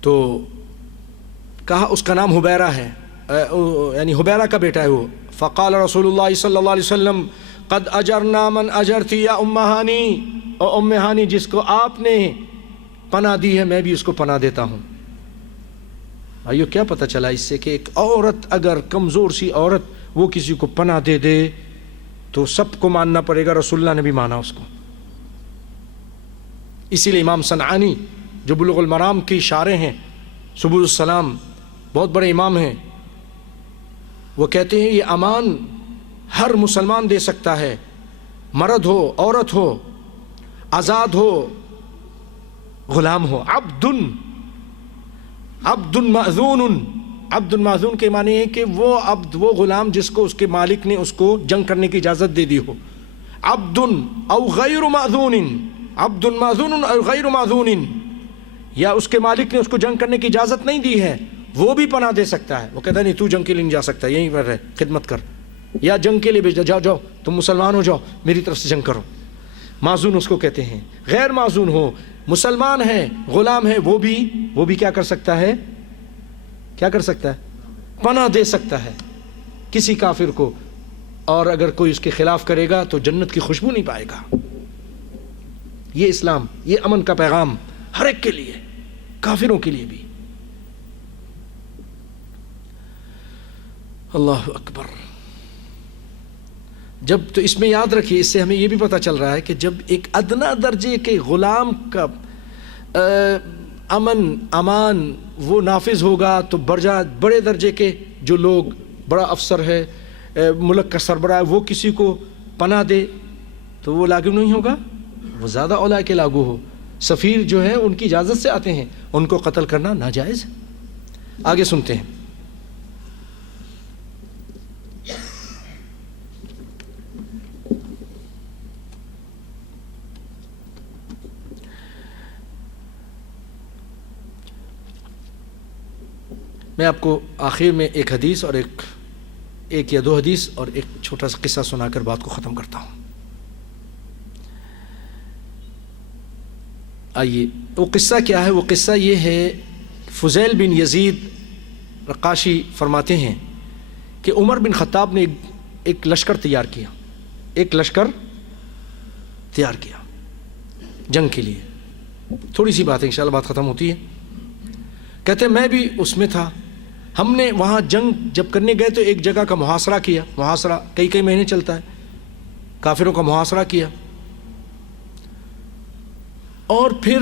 تو کہا اس کا نام حبیرہ ہے، یعنی حبیرہ کا بیٹا ہے وہ، فقال رسول اللہ صلی اللہ علیہ وسلم قد اجرنا من اجرتی یا ام ہانی، او ام ہانی جس کو آپ نے پناہ دی ہے میں بھی اس کو پناہ دیتا ہوں۔ بھائیو کیا پتہ چلا اس سے کہ ایک عورت اگر کمزور سی عورت وہ کسی کو پناہ دے دے تو سب کو ماننا پڑے گا، رسول اللہ نے بھی مانا اس کو۔ اسی لیے امام صنعانی جو بلوغ المرام کی شارح ہیں، سبل السلام، بہت بڑے امام ہیں، وہ کہتے ہیں یہ امان ہر مسلمان دے سکتا ہے، مرد ہو عورت ہو، آزاد ہو غلام ہو، عبد معذون، عبد معذون کے معنی ہے کہ وہ عبد، وہ غلام جس کو اس کے مالک نے اس کو جنگ کرنے کی اجازت دے دی ہو، عبد او غیر معذون، عبد معذون او غیر معذون، یا اس کے مالک نے اس کو جنگ کرنے کی اجازت نہیں دی ہے، وہ بھی پناہ دے سکتا ہے، وہ کہتا ہے نہیں تو جنگ کے لیے نہیں جا سکتا، یہیں پر رہ خدمت کر، یا جنگ کے لیے بھیج جاؤ تم مسلمان ہو جاؤ میری طرف سے جنگ کرو، معذون اس کو کہتے ہیں۔ غیر معذون ہو، مسلمان ہے غلام ہے، وہ بھی کیا کر سکتا ہے، کیا کر سکتا ہے، پناہ دے سکتا ہے کسی کافر کو، اور اگر کوئی اس کے خلاف کرے گا تو جنت کی خوشبو نہیں پائے گا۔ یہ اسلام، یہ امن کا پیغام ہر ایک کے لیے، کافروں کے لیے بھی۔ اللہ اکبر۔ جب تو اس میں یاد رکھیے، اس سے ہمیں یہ بھی پتہ چل رہا ہے کہ جب ایک ادنا درجے کے غلام کا امان وہ نافذ ہوگا تو بڑے درجے کے جو لوگ، بڑا افسر ہے، ملک کا سربراہ ہے، وہ کسی کو پناہ دے تو وہ لاگو نہیں ہوگا، وہ زیادہ اولا کے لاگو ہو۔ سفیر جو ہیں ان کی اجازت سے آتے ہیں، ان کو قتل کرنا ناجائز ہے۔ آگے سنتے ہیں۔ میں آپ کو آخر میں ایک حدیث اور ایک یا دو حدیث اور ایک چھوٹا سا قصہ سنا کر بات کو ختم کرتا ہوں۔ آئیے، وہ قصہ کیا ہے؟ وہ قصہ یہ ہے، فضیل بن یزید رقاشی فرماتے ہیں کہ عمر بن خطاب نے ایک لشکر تیار کیا جنگ کے لیے۔ تھوڑی سی بات ہے، انشاءاللہ بات ختم ہوتی ہے۔ کہتے ہیں میں بھی اس میں تھا، ہم نے وہاں جنگ جب کرنے گئے تو ایک جگہ کا محاصرہ کیا، محاصرہ کئی مہینے چلتا ہے، کافروں کا محاصرہ کیا، اور پھر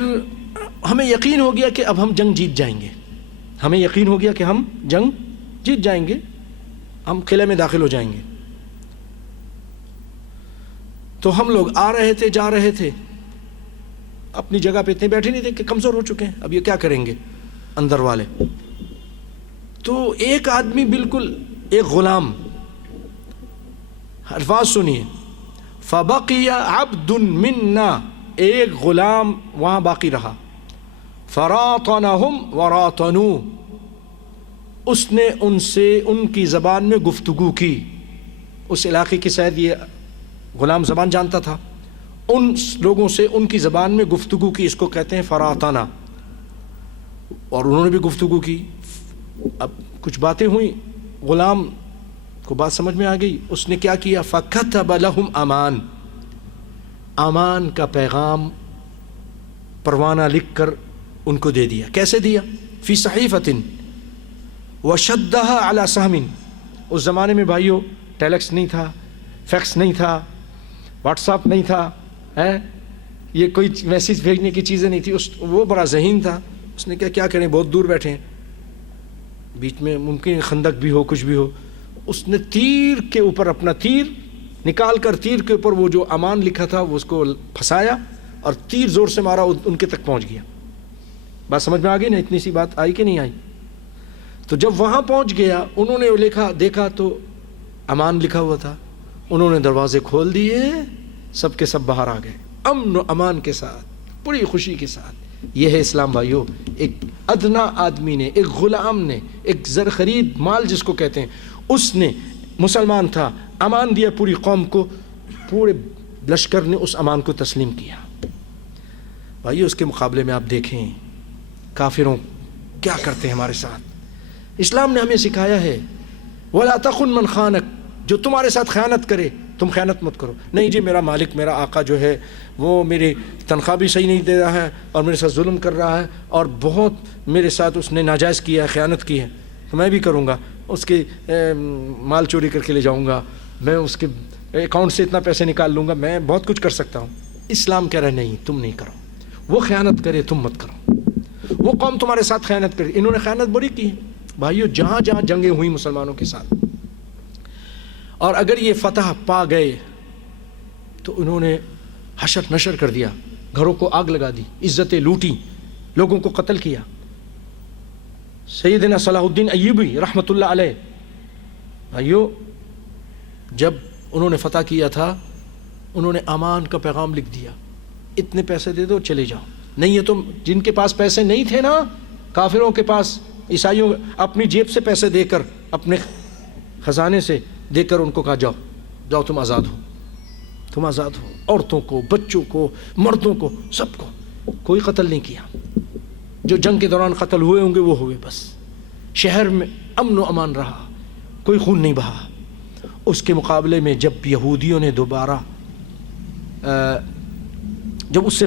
ہمیں یقین ہو گیا کہ اب ہم جنگ جیت جائیں گے، ہمیں یقین ہو گیا کہ ہم جنگ جیت جائیں گے، ہم قلعے میں داخل ہو جائیں گے۔ تو ہم لوگ آ رہے تھے جا رہے تھے، اپنی جگہ پہ اتنے بیٹھے نہیں تھے کہ کمزور ہو چکے ہیں، اب یہ کیا کریں گے اندر والے۔ تو ایک آدمی، بالکل ایک غلام، الفاظ سنیے، فبقی عبد منا، ایک غلام وہاں باقی رہا، فراطنہم وراطنو، اس نے ان سے ان کی زبان میں گفتگو کی۔ اس علاقے کی شاید یہ غلام زبان جانتا تھا، ان لوگوں سے ان کی زبان میں گفتگو کی، اس کو کہتے ہیں فراطنہ، اور انہوں نے بھی گفتگو کی۔ اب کچھ باتیں ہوئیں، غلام کو بات سمجھ میں آ گئی، اس نے کیا کیا، فَكَتَبَ لَهُمْ امان کا پیغام، پروانہ لکھ کر ان کو دے دیا۔ کیسے دیا؟ فی صحیفۃ وشدها علی سہم۔ اس زمانے میں بھائیو ٹیلیکس نہیں تھا، فیکس نہیں تھا، واٹس ایپ نہیں تھا، یہ کوئی میسیج بھیجنے کی چیزیں نہیں تھی، وہ بڑا ذہین تھا، اس نے کیا کریں، بہت دور بیٹھے ہیں، بیچ میں ممکن خندق بھی ہو، کچھ بھی ہو، اس نے تیر کے اوپر اپنا تیر نکال کر تیر کے اوپر وہ جو امان لکھا تھا وہ اس کو پھنسایا اور تیر زور سے مارا، ان کے تک پہنچ گیا۔ بات سمجھ میں آ گئی نا؟ اتنی سی بات آئی کہ نہیں آئی؟ تو جب وہاں پہنچ گیا، انہوں نے دیکھا تو امان لکھا ہوا تھا، انہوں نے دروازے کھول دیے، سب کے سب باہر آ گئے امن و امان کے ساتھ، پوری خوشی کے ساتھ۔ یہ ہے اسلام بھائیو۔ ایک ادنا آدمی نے، ایک غلام نے، ایک زر خرید مال جس کو کہتے ہیں، اس نے، مسلمان تھا، امان دیا پوری قوم کو، پورے لشکر نے اس امان کو تسلیم کیا۔ بھائیو اس کے مقابلے میں آپ دیکھیں کافروں کیا کرتے ہیں ہمارے ساتھ۔ اسلام نے ہمیں سکھایا ہے وَلَا تَخُنْ مَنْ خَانَكَ، جو تمہارے ساتھ خیانت کرے تم خیانت مت کرو۔ نہیں جی میرا مالک، میرا آقا جو ہے وہ میری تنخواہ بھی صحیح نہیں دے رہا ہے اور میرے ساتھ ظلم کر رہا ہے اور بہت میرے ساتھ اس نے ناجائز کیا ہے، خیانت کی ہے، تو میں بھی کروں گا، اس کے مال چوری کر کے لے جاؤں گا، میں اس کے اکاؤنٹ سے اتنا پیسے نکال لوں گا، میں بہت کچھ کر سکتا ہوں۔ اسلام کہہ رہا ہے نہیں، تم نہیں کرو، وہ خیانت کرے تم مت کرو۔ وہ قوم تمہارے ساتھ خیانت کرے، انہوں نے خیانت بری کی ہے بھائیو، جہاں جہاں جنگیں ہوئی مسلمانوں کے ساتھ، اور اگر یہ فتح پا گئے تو انہوں نے حشر نشر کر دیا، گھروں کو آگ لگا دی، عزتیں لوٹی، لوگوں کو قتل کیا۔ سیدنا صلاح الدین ایوبی رحمۃ اللہ علیہ، بھائیو جب انہوں نے فتح کیا تھا، انہوں نے امان کا پیغام لکھ دیا، اتنے پیسے دے دو چلے جاؤ۔ نہیں ہے تو جن کے پاس پیسے نہیں تھے نا، کافروں کے پاس، عیسائیوں اپنی جیب سے پیسے دے کر، اپنے خزانے سے دے کر ان کو کہا جاؤ جاؤ تم آزاد ہو، تم آزاد ہو، عورتوں کو، بچوں کو، مردوں کو، سب کو، کوئی قتل نہیں کیا۔ جو جنگ کے دوران قتل ہوئے ہوں گے وہ ہوئے، بس شہر میں امن و امان رہا، کوئی خون نہیں بہا۔ اس کے مقابلے میں جب یہودیوں نے دوبارہ جب اس سے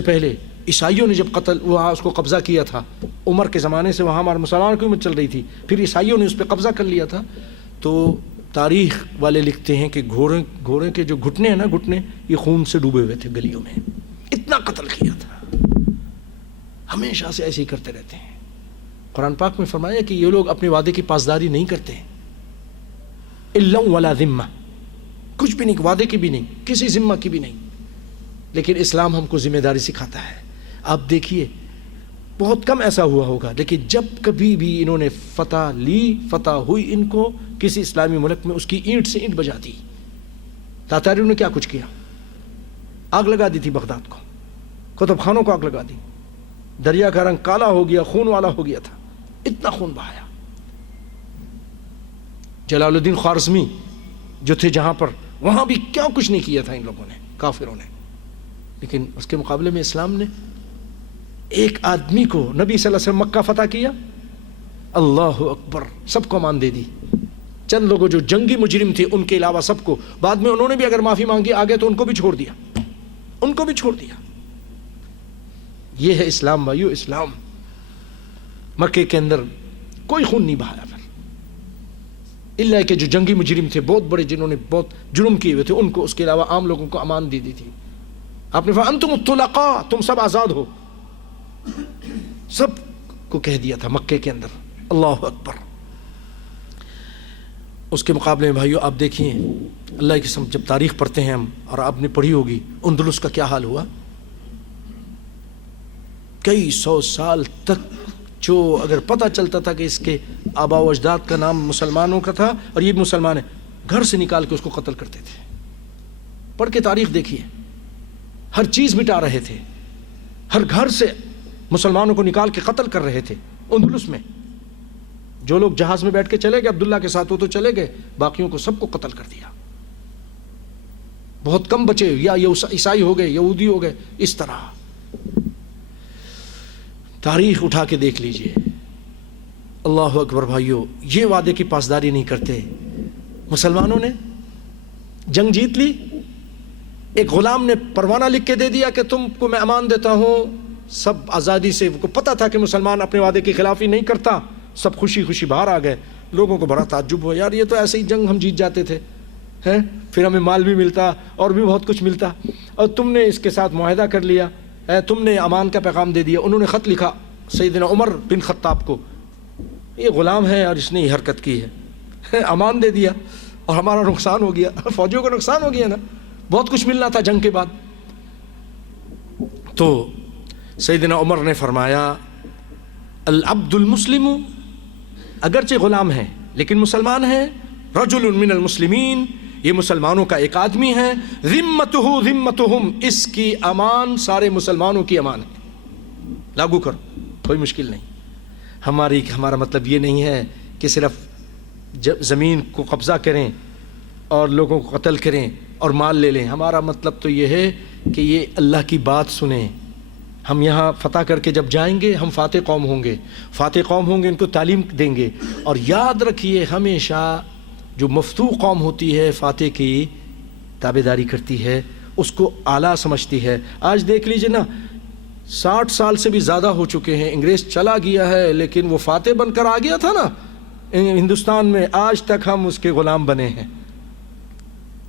پہلے عیسائیوں نے جب قتل وہاں اس کو قبضہ کیا تھا، عمر کے زمانے سے وہاں ہمارے مسلمانوں کی امت چل رہی تھی، پھر عیسائیوں نے اس پہ قبضہ کر لیا تھا، تو تاریخ والے لکھتے ہیں کہ گھوڑے کے جو گھٹنے ہیں نا، گھٹنے یہ خون سے ڈوبے ہوئے تھے گلیوں میں، اتنا قتل کیا تھا۔ ہمیشہ سے ایسے ہی کرتے رہتے ہیں۔ قرآن پاک میں فرمایا کہ یہ لوگ اپنے وعدے کی پاسداری نہیں کرتے، الا ولا ذمہ، کچھ بھی نہیں، وعدے کی بھی نہیں، کسی ذمہ کی بھی نہیں۔ لیکن اسلام ہم کو ذمہ داری سکھاتا ہے۔ آپ دیکھیے بہت کم ایسا ہوا ہوگا، لیکن جب کبھی بھی انہوں نے فتح ہوئی ان کو کسی اسلامی ملک میں، اس کی اینٹ سے اینٹ بجا دی۔ تاتاریوں نے کیا کچھ کیا؟ آگ لگا دی تھی بغداد کو، کتب خانوں کو آگ لگا دی، دریا کا رنگ کالا ہو گیا، خون والا ہو گیا تھا، اتنا خون بہایا۔ جلال الدین خوارزمی جو تھے جہاں پر، وہاں بھی کیا کچھ نہیں کیا تھا ان لوگوں نے، کافروں نے، لیکن اس کے مقابلے میں اسلام نے ایک آدمی کو، نبی صلی اللہ علیہ وسلم مکہ فتح کیا، اللہ اکبر، سب کو مان دے دی۔ چند لوگوں جو جنگی مجرم تھے ان کے علاوہ سب کو، بعد میں انہوں نے بھی اگر معافی مانگی آگے تو ان کو بھی چھوڑ دیا، ان کو بھی چھوڑ دیا۔ یہ ہے اسلام بھائیو، اسلام۔ مکے کے اندر کوئی خون نہیں بہایا پھر، اللہ کہ جو جنگی مجرم تھے بہت بڑے، جنہوں نے بہت جرم کیے ہوئے تھے، ان کو، اس کے علاوہ عام لوگوں کو امان دی تھی۔ آپ نے فرمایا انتم الطلقاء، تم سب آزاد ہو، سب کو کہہ دیا تھا مکے کے اندر، اللہ اکبر۔ اس کے مقابلے میں بھائیو آپ دیکھیے، اللہ کی قسم، جب تاریخ پڑھتے ہیں ہم، اور آپ نے پڑھی ہوگی اندلس کا کیا حال ہوا، کئی سو سال تک جو اگر پتہ چلتا تھا کہ اس کے آبا و اجداد کا نام مسلمانوں کا تھا اور یہ بھی مسلمان ہے، گھر سے نکال کے اس کو قتل کرتے تھے۔ پڑھ کے تاریخ دیکھیے، ہر چیز مٹا رہے تھے، ہر گھر سے مسلمانوں کو نکال کے قتل کر رہے تھے۔ اندلس میں جو لوگ جہاز میں بیٹھ کے چلے گئے عبداللہ کے ساتھ، وہ تو چلے گئے، باقیوں کو سب کو قتل کر دیا۔ بہت کم بچے، یا عیسائی ہو گئے، یہودی ہو گئے، اس طرح۔ تاریخ اٹھا کے دیکھ لیجئے، اللہ اکبر بھائیو، یہ وعدے کی پاسداری نہیں کرتے۔ مسلمانوں نے جنگ جیت لی، ایک غلام نے پروانہ لکھ کے دے دیا کہ تم کو میں امان دیتا ہوں، سب آزادی سے، کو پتہ تھا کہ مسلمان اپنے وعدے کی خلافی نہیں کرتا، سب خوشی خوشی باہر آ گئے۔ لوگوں کو بڑا تعجب ہوا، یار یہ تو ایسے ہی جنگ ہم جیت جاتے تھے، ہیں، پھر ہمیں مال بھی ملتا اور بھی بہت کچھ ملتا، اور تم نے اس کے ساتھ معاہدہ کر لیا، تم نے امان کا پیغام دے دیا۔ انہوں نے خط لکھا سیدنا عمر بن خطاب کو، یہ غلام ہے اور اس نے یہ حرکت کی امان دے دیا اور ہمارا نقصان ہو گیا، فوجیوں کا نقصان ہو گیا نا، بہت کچھ ملنا تھا جنگ کے بعد۔ تو سیدنا عمر نے فرمایا العبد المسلم، اگرچہ غلام ہے لیکن مسلمان ہے، رجل من المسلمین، یہ مسلمانوں کا ایک آدمی ہے، ذمتہ ذمتہم، اس کی امان سارے مسلمانوں کی امان ہے، لاگو کرو، کوئی مشکل نہیں۔ ہمارا مطلب یہ نہیں ہے کہ صرف زمین کو قبضہ کریں اور لوگوں کو قتل کریں اور مال لے لیں، ہمارا مطلب تو یہ ہے کہ یہ اللہ کی بات سنیں۔ ہم یہاں فتح کر کے جب جائیں گے ہم فاتح قوم ہوں گے، ان کو تعلیم دیں گے، اور یاد رکھیے ہمیشہ جو مفتوح قوم ہوتی ہے فاتح کی تابعداری کرتی ہے، اس کو اعلیٰ سمجھتی ہے۔ آج دیکھ لیجئے نا، 60 سال سے بھی زیادہ ہو چکے ہیں، انگریز چلا گیا ہے لیکن وہ فاتح بن کر آ گیا تھا نا ہندوستان میں، آج تک ہم اس کے غلام بنے ہیں۔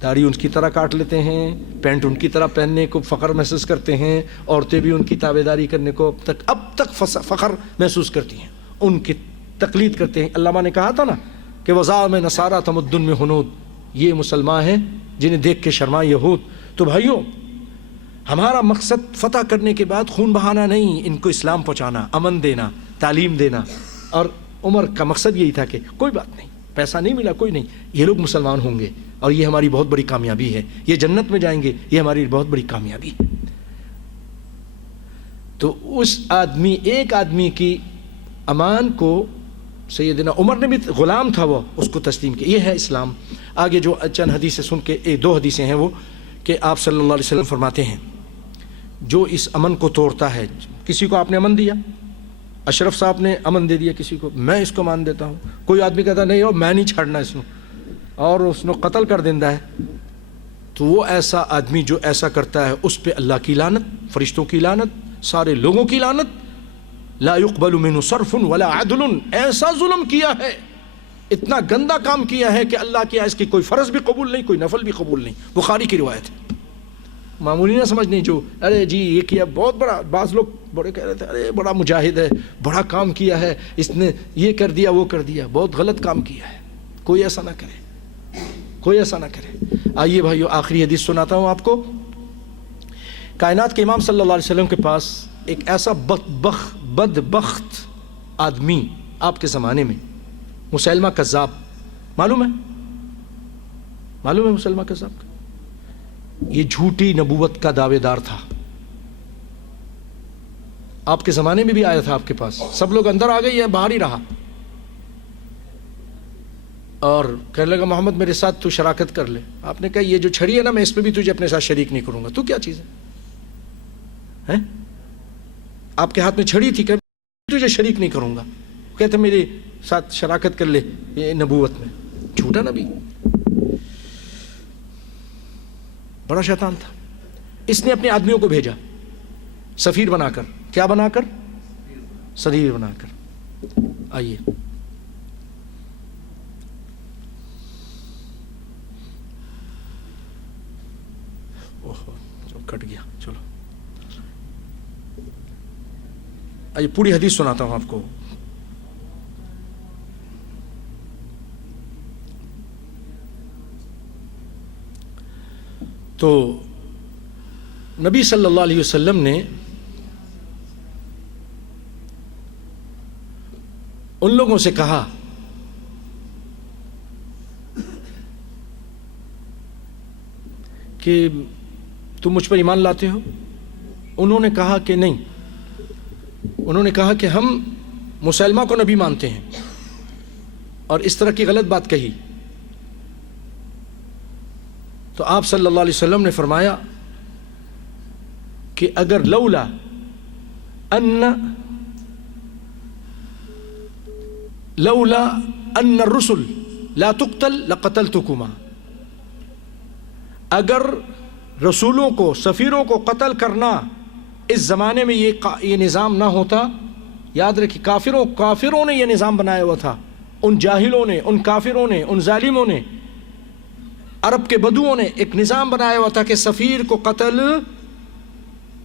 داڑھی ان کی طرح کاٹ لیتے ہیں، پینٹ ان کی طرح پہننے کو فخر محسوس کرتے ہیں، عورتیں بھی ان کی تابعداری کرنے کو اب تک فخر محسوس کرتی ہیں، ان کی تقلید کرتے ہیں۔ علامہ نے کہا تھا نا کہ وضع میں نصارہ تمدن میں ہنود، یہ مسلمان ہیں جنہیں دیکھ کے شرما یہود۔ تو بھائیوں، ہمارا مقصد فتح کرنے کے بعد خون بہانا نہیں، ان کو اسلام پہنچانا، امن دینا، تعلیم دینا۔ اور عمر کا مقصد یہی تھا کہ کوئی بات نہیں، پیسہ نہیں ملا کوئی نہیں، یہ لوگ مسلمان ہوں گے اور یہ ہماری بہت بڑی کامیابی ہے، یہ جنت میں جائیں گے، یہ ہماری بہت بڑی کامیابی ہے۔ تو اس آدمی، ایک آدمی کی امان کو سیدنا عمر نے بھی، غلام تھا وہ، اس کو تسلیم کیا۔ یہ ہے اسلام۔ آگے جو چند حدیثیں سن کے، 2 حدیثیں ہیں وہ، کہ آپ صلی اللہ علیہ وسلم فرماتے ہیں جو اس امن کو توڑتا ہے، کسی کو آپ نے امن دیا، اشرف صاحب نے امن دے دیا کسی کو، میں اس کو مان دیتا ہوں، کوئی آدمی کہتا نہیں ہو میں نہیں چھڑنا اس کو، اور اس نے قتل کر دینا ہے، تو وہ ایسا آدمی جو ایسا کرتا ہے اس پہ اللہ کی لعنت، فرشتوں کی لعنت، سارے لوگوں کی لعنت، لا يقبل منه صرف ولا عدل، ایسا ظلم کیا ہے، اتنا گندا کام کیا ہے کہ اللہ کی اس کی کوئی فرض بھی قبول نہیں، کوئی نفل بھی قبول نہیں۔ بخاری کی روایت ہے، معمولی نہ سمجھنے جو ارے جی یہ کیا بہت بڑا، بعض لوگ بڑے کہہ رہے تھے ارے بڑا مجاہد ہے، بڑا کام کیا ہے، اس نے یہ کر دیا وہ کر دیا، بہت غلط کام کیا ہے۔ کوئی ایسا نہ کرے، کوئی ایسا نہ کرے۔ آئیے بھائیو، آخری حدیث سناتا ہوں آپ کو۔ کائنات کے امام صلی اللہ علیہ وسلم کے پاس ایک ایسا بدبخت آدمی آپ کے زمانے میں، مسیلمہ کذاب، معلوم ہے مسیلمہ کذاب کا، یہ جھوٹی نبوت کا دعوے دار تھا، آپ کے زمانے میں بھی آیا تھا آپ کے پاس، سب لوگ اندر آ گئے، یہ باہر ہی رہا، اور کہنے لگا محمد میرے ساتھ تو شراکت کر لے۔ آپ نے کہا یہ جو چھڑی ہے نا، میں اس پہ بھی تجھے اپنے ساتھ شریک نہیں کروں گا، تو کیا چیز ہے؟ آپ کے ہاتھ میں چھڑی تھی کہ تجھے شریک نہیں کروں گا، کہتے میرے ساتھ شراکت کر لے یہ نبوت میں۔ جھوٹا نبی، بڑا شیطان تھا۔ اس نے اپنے آدمیوں کو بھیجا سفیر بنا کر، کیا بنا کر؟ سفیر بنا کر۔ آئیے کٹ گیا، چلو آئیے پوری حدیث سناتا ہوں آپ کو۔ تو نبی صلی اللہ علیہ وسلم نے ان لوگوں سے کہا کہ تم مجھ پر ایمان لاتے ہو؟ انہوں نے کہا کہ نہیں، انہوں نے کہا کہ ہم مسلمہ کو نبی مانتے ہیں، اور اس طرح کی غلط بات کہی۔ تو آپ صلی اللہ علیہ وسلم نے فرمایا کہ اگر لولا ان الرسل لا تقتل لقتلتکما، اگر رسولوں کو، سفیروں کو قتل کرنا اس زمانے میں یہ نظام نہ ہوتا، یاد رکھیے کافروں نے یہ نظام بنایا ہوا تھا، ان جاہلوں نے، ان کافروں نے، ان ظالموں نے، عرب کے بدوؤں نے ایک نظام بنایا ہوا تھا کہ سفیر کو قتل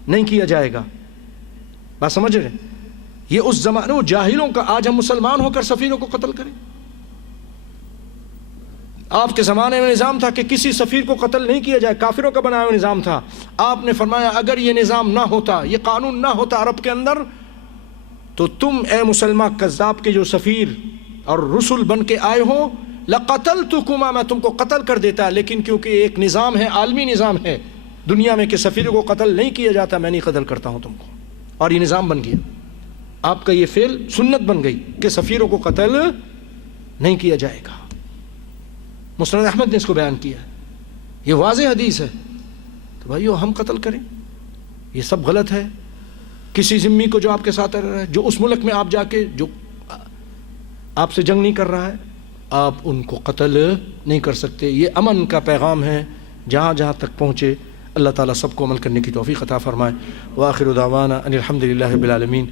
نہیں کیا جائے گا۔ بات سمجھ رہے؟ یہ اس زمانے وہ جاہلوں کا، آج ہم مسلمان ہو کر سفیروں کو قتل کریں؟ آپ کے زمانے میں نظام تھا کہ کسی سفیر کو قتل نہیں کیا جائے، کافروں کا بنایا ہوا نظام تھا. آپ نے فرمایا اگر یہ نظام نہ ہوتا، یہ قانون نہ ہوتا عرب کے اندر، تو تم اے مسلمہ کذاب کے جو سفیر اور رسول بن کے آئے ہو، لقتلتکما، میں تم کو قتل کر دیتا. لیکن کیونکہ ایک نظام ہے، عالمی نظام ہے دنیا میں کہ سفیر کو قتل نہیں کیا جاتا، میں نہیں قتل کرتا ہوں تم کو، اور یہ نظام بن گیا. آپ کا یہ فعل سنت بن گئی کہ سفیروں کو قتل نہیں کیا جائے گا. مسند احمد نے اس کو بیان کیا. یہ واضح حدیث ہے. تو بھائیو ہم قتل کریں، یہ سب غلط ہے. کسی ذمی کو جو آپ کے ساتھ رہ رہا ہے، جو اس ملک میں آپ جا کے جو آپ سے جنگ نہیں کر رہا ہے، آپ ان کو قتل نہیں کر سکتے. یہ امن کا پیغام ہے، جہاں جہاں تک پہنچے. اللہ تعالیٰ سب کو عمل کرنے کی توفیق عطا فرمائے. وآخر دعوانا ان الحمد للہ رب العالمین.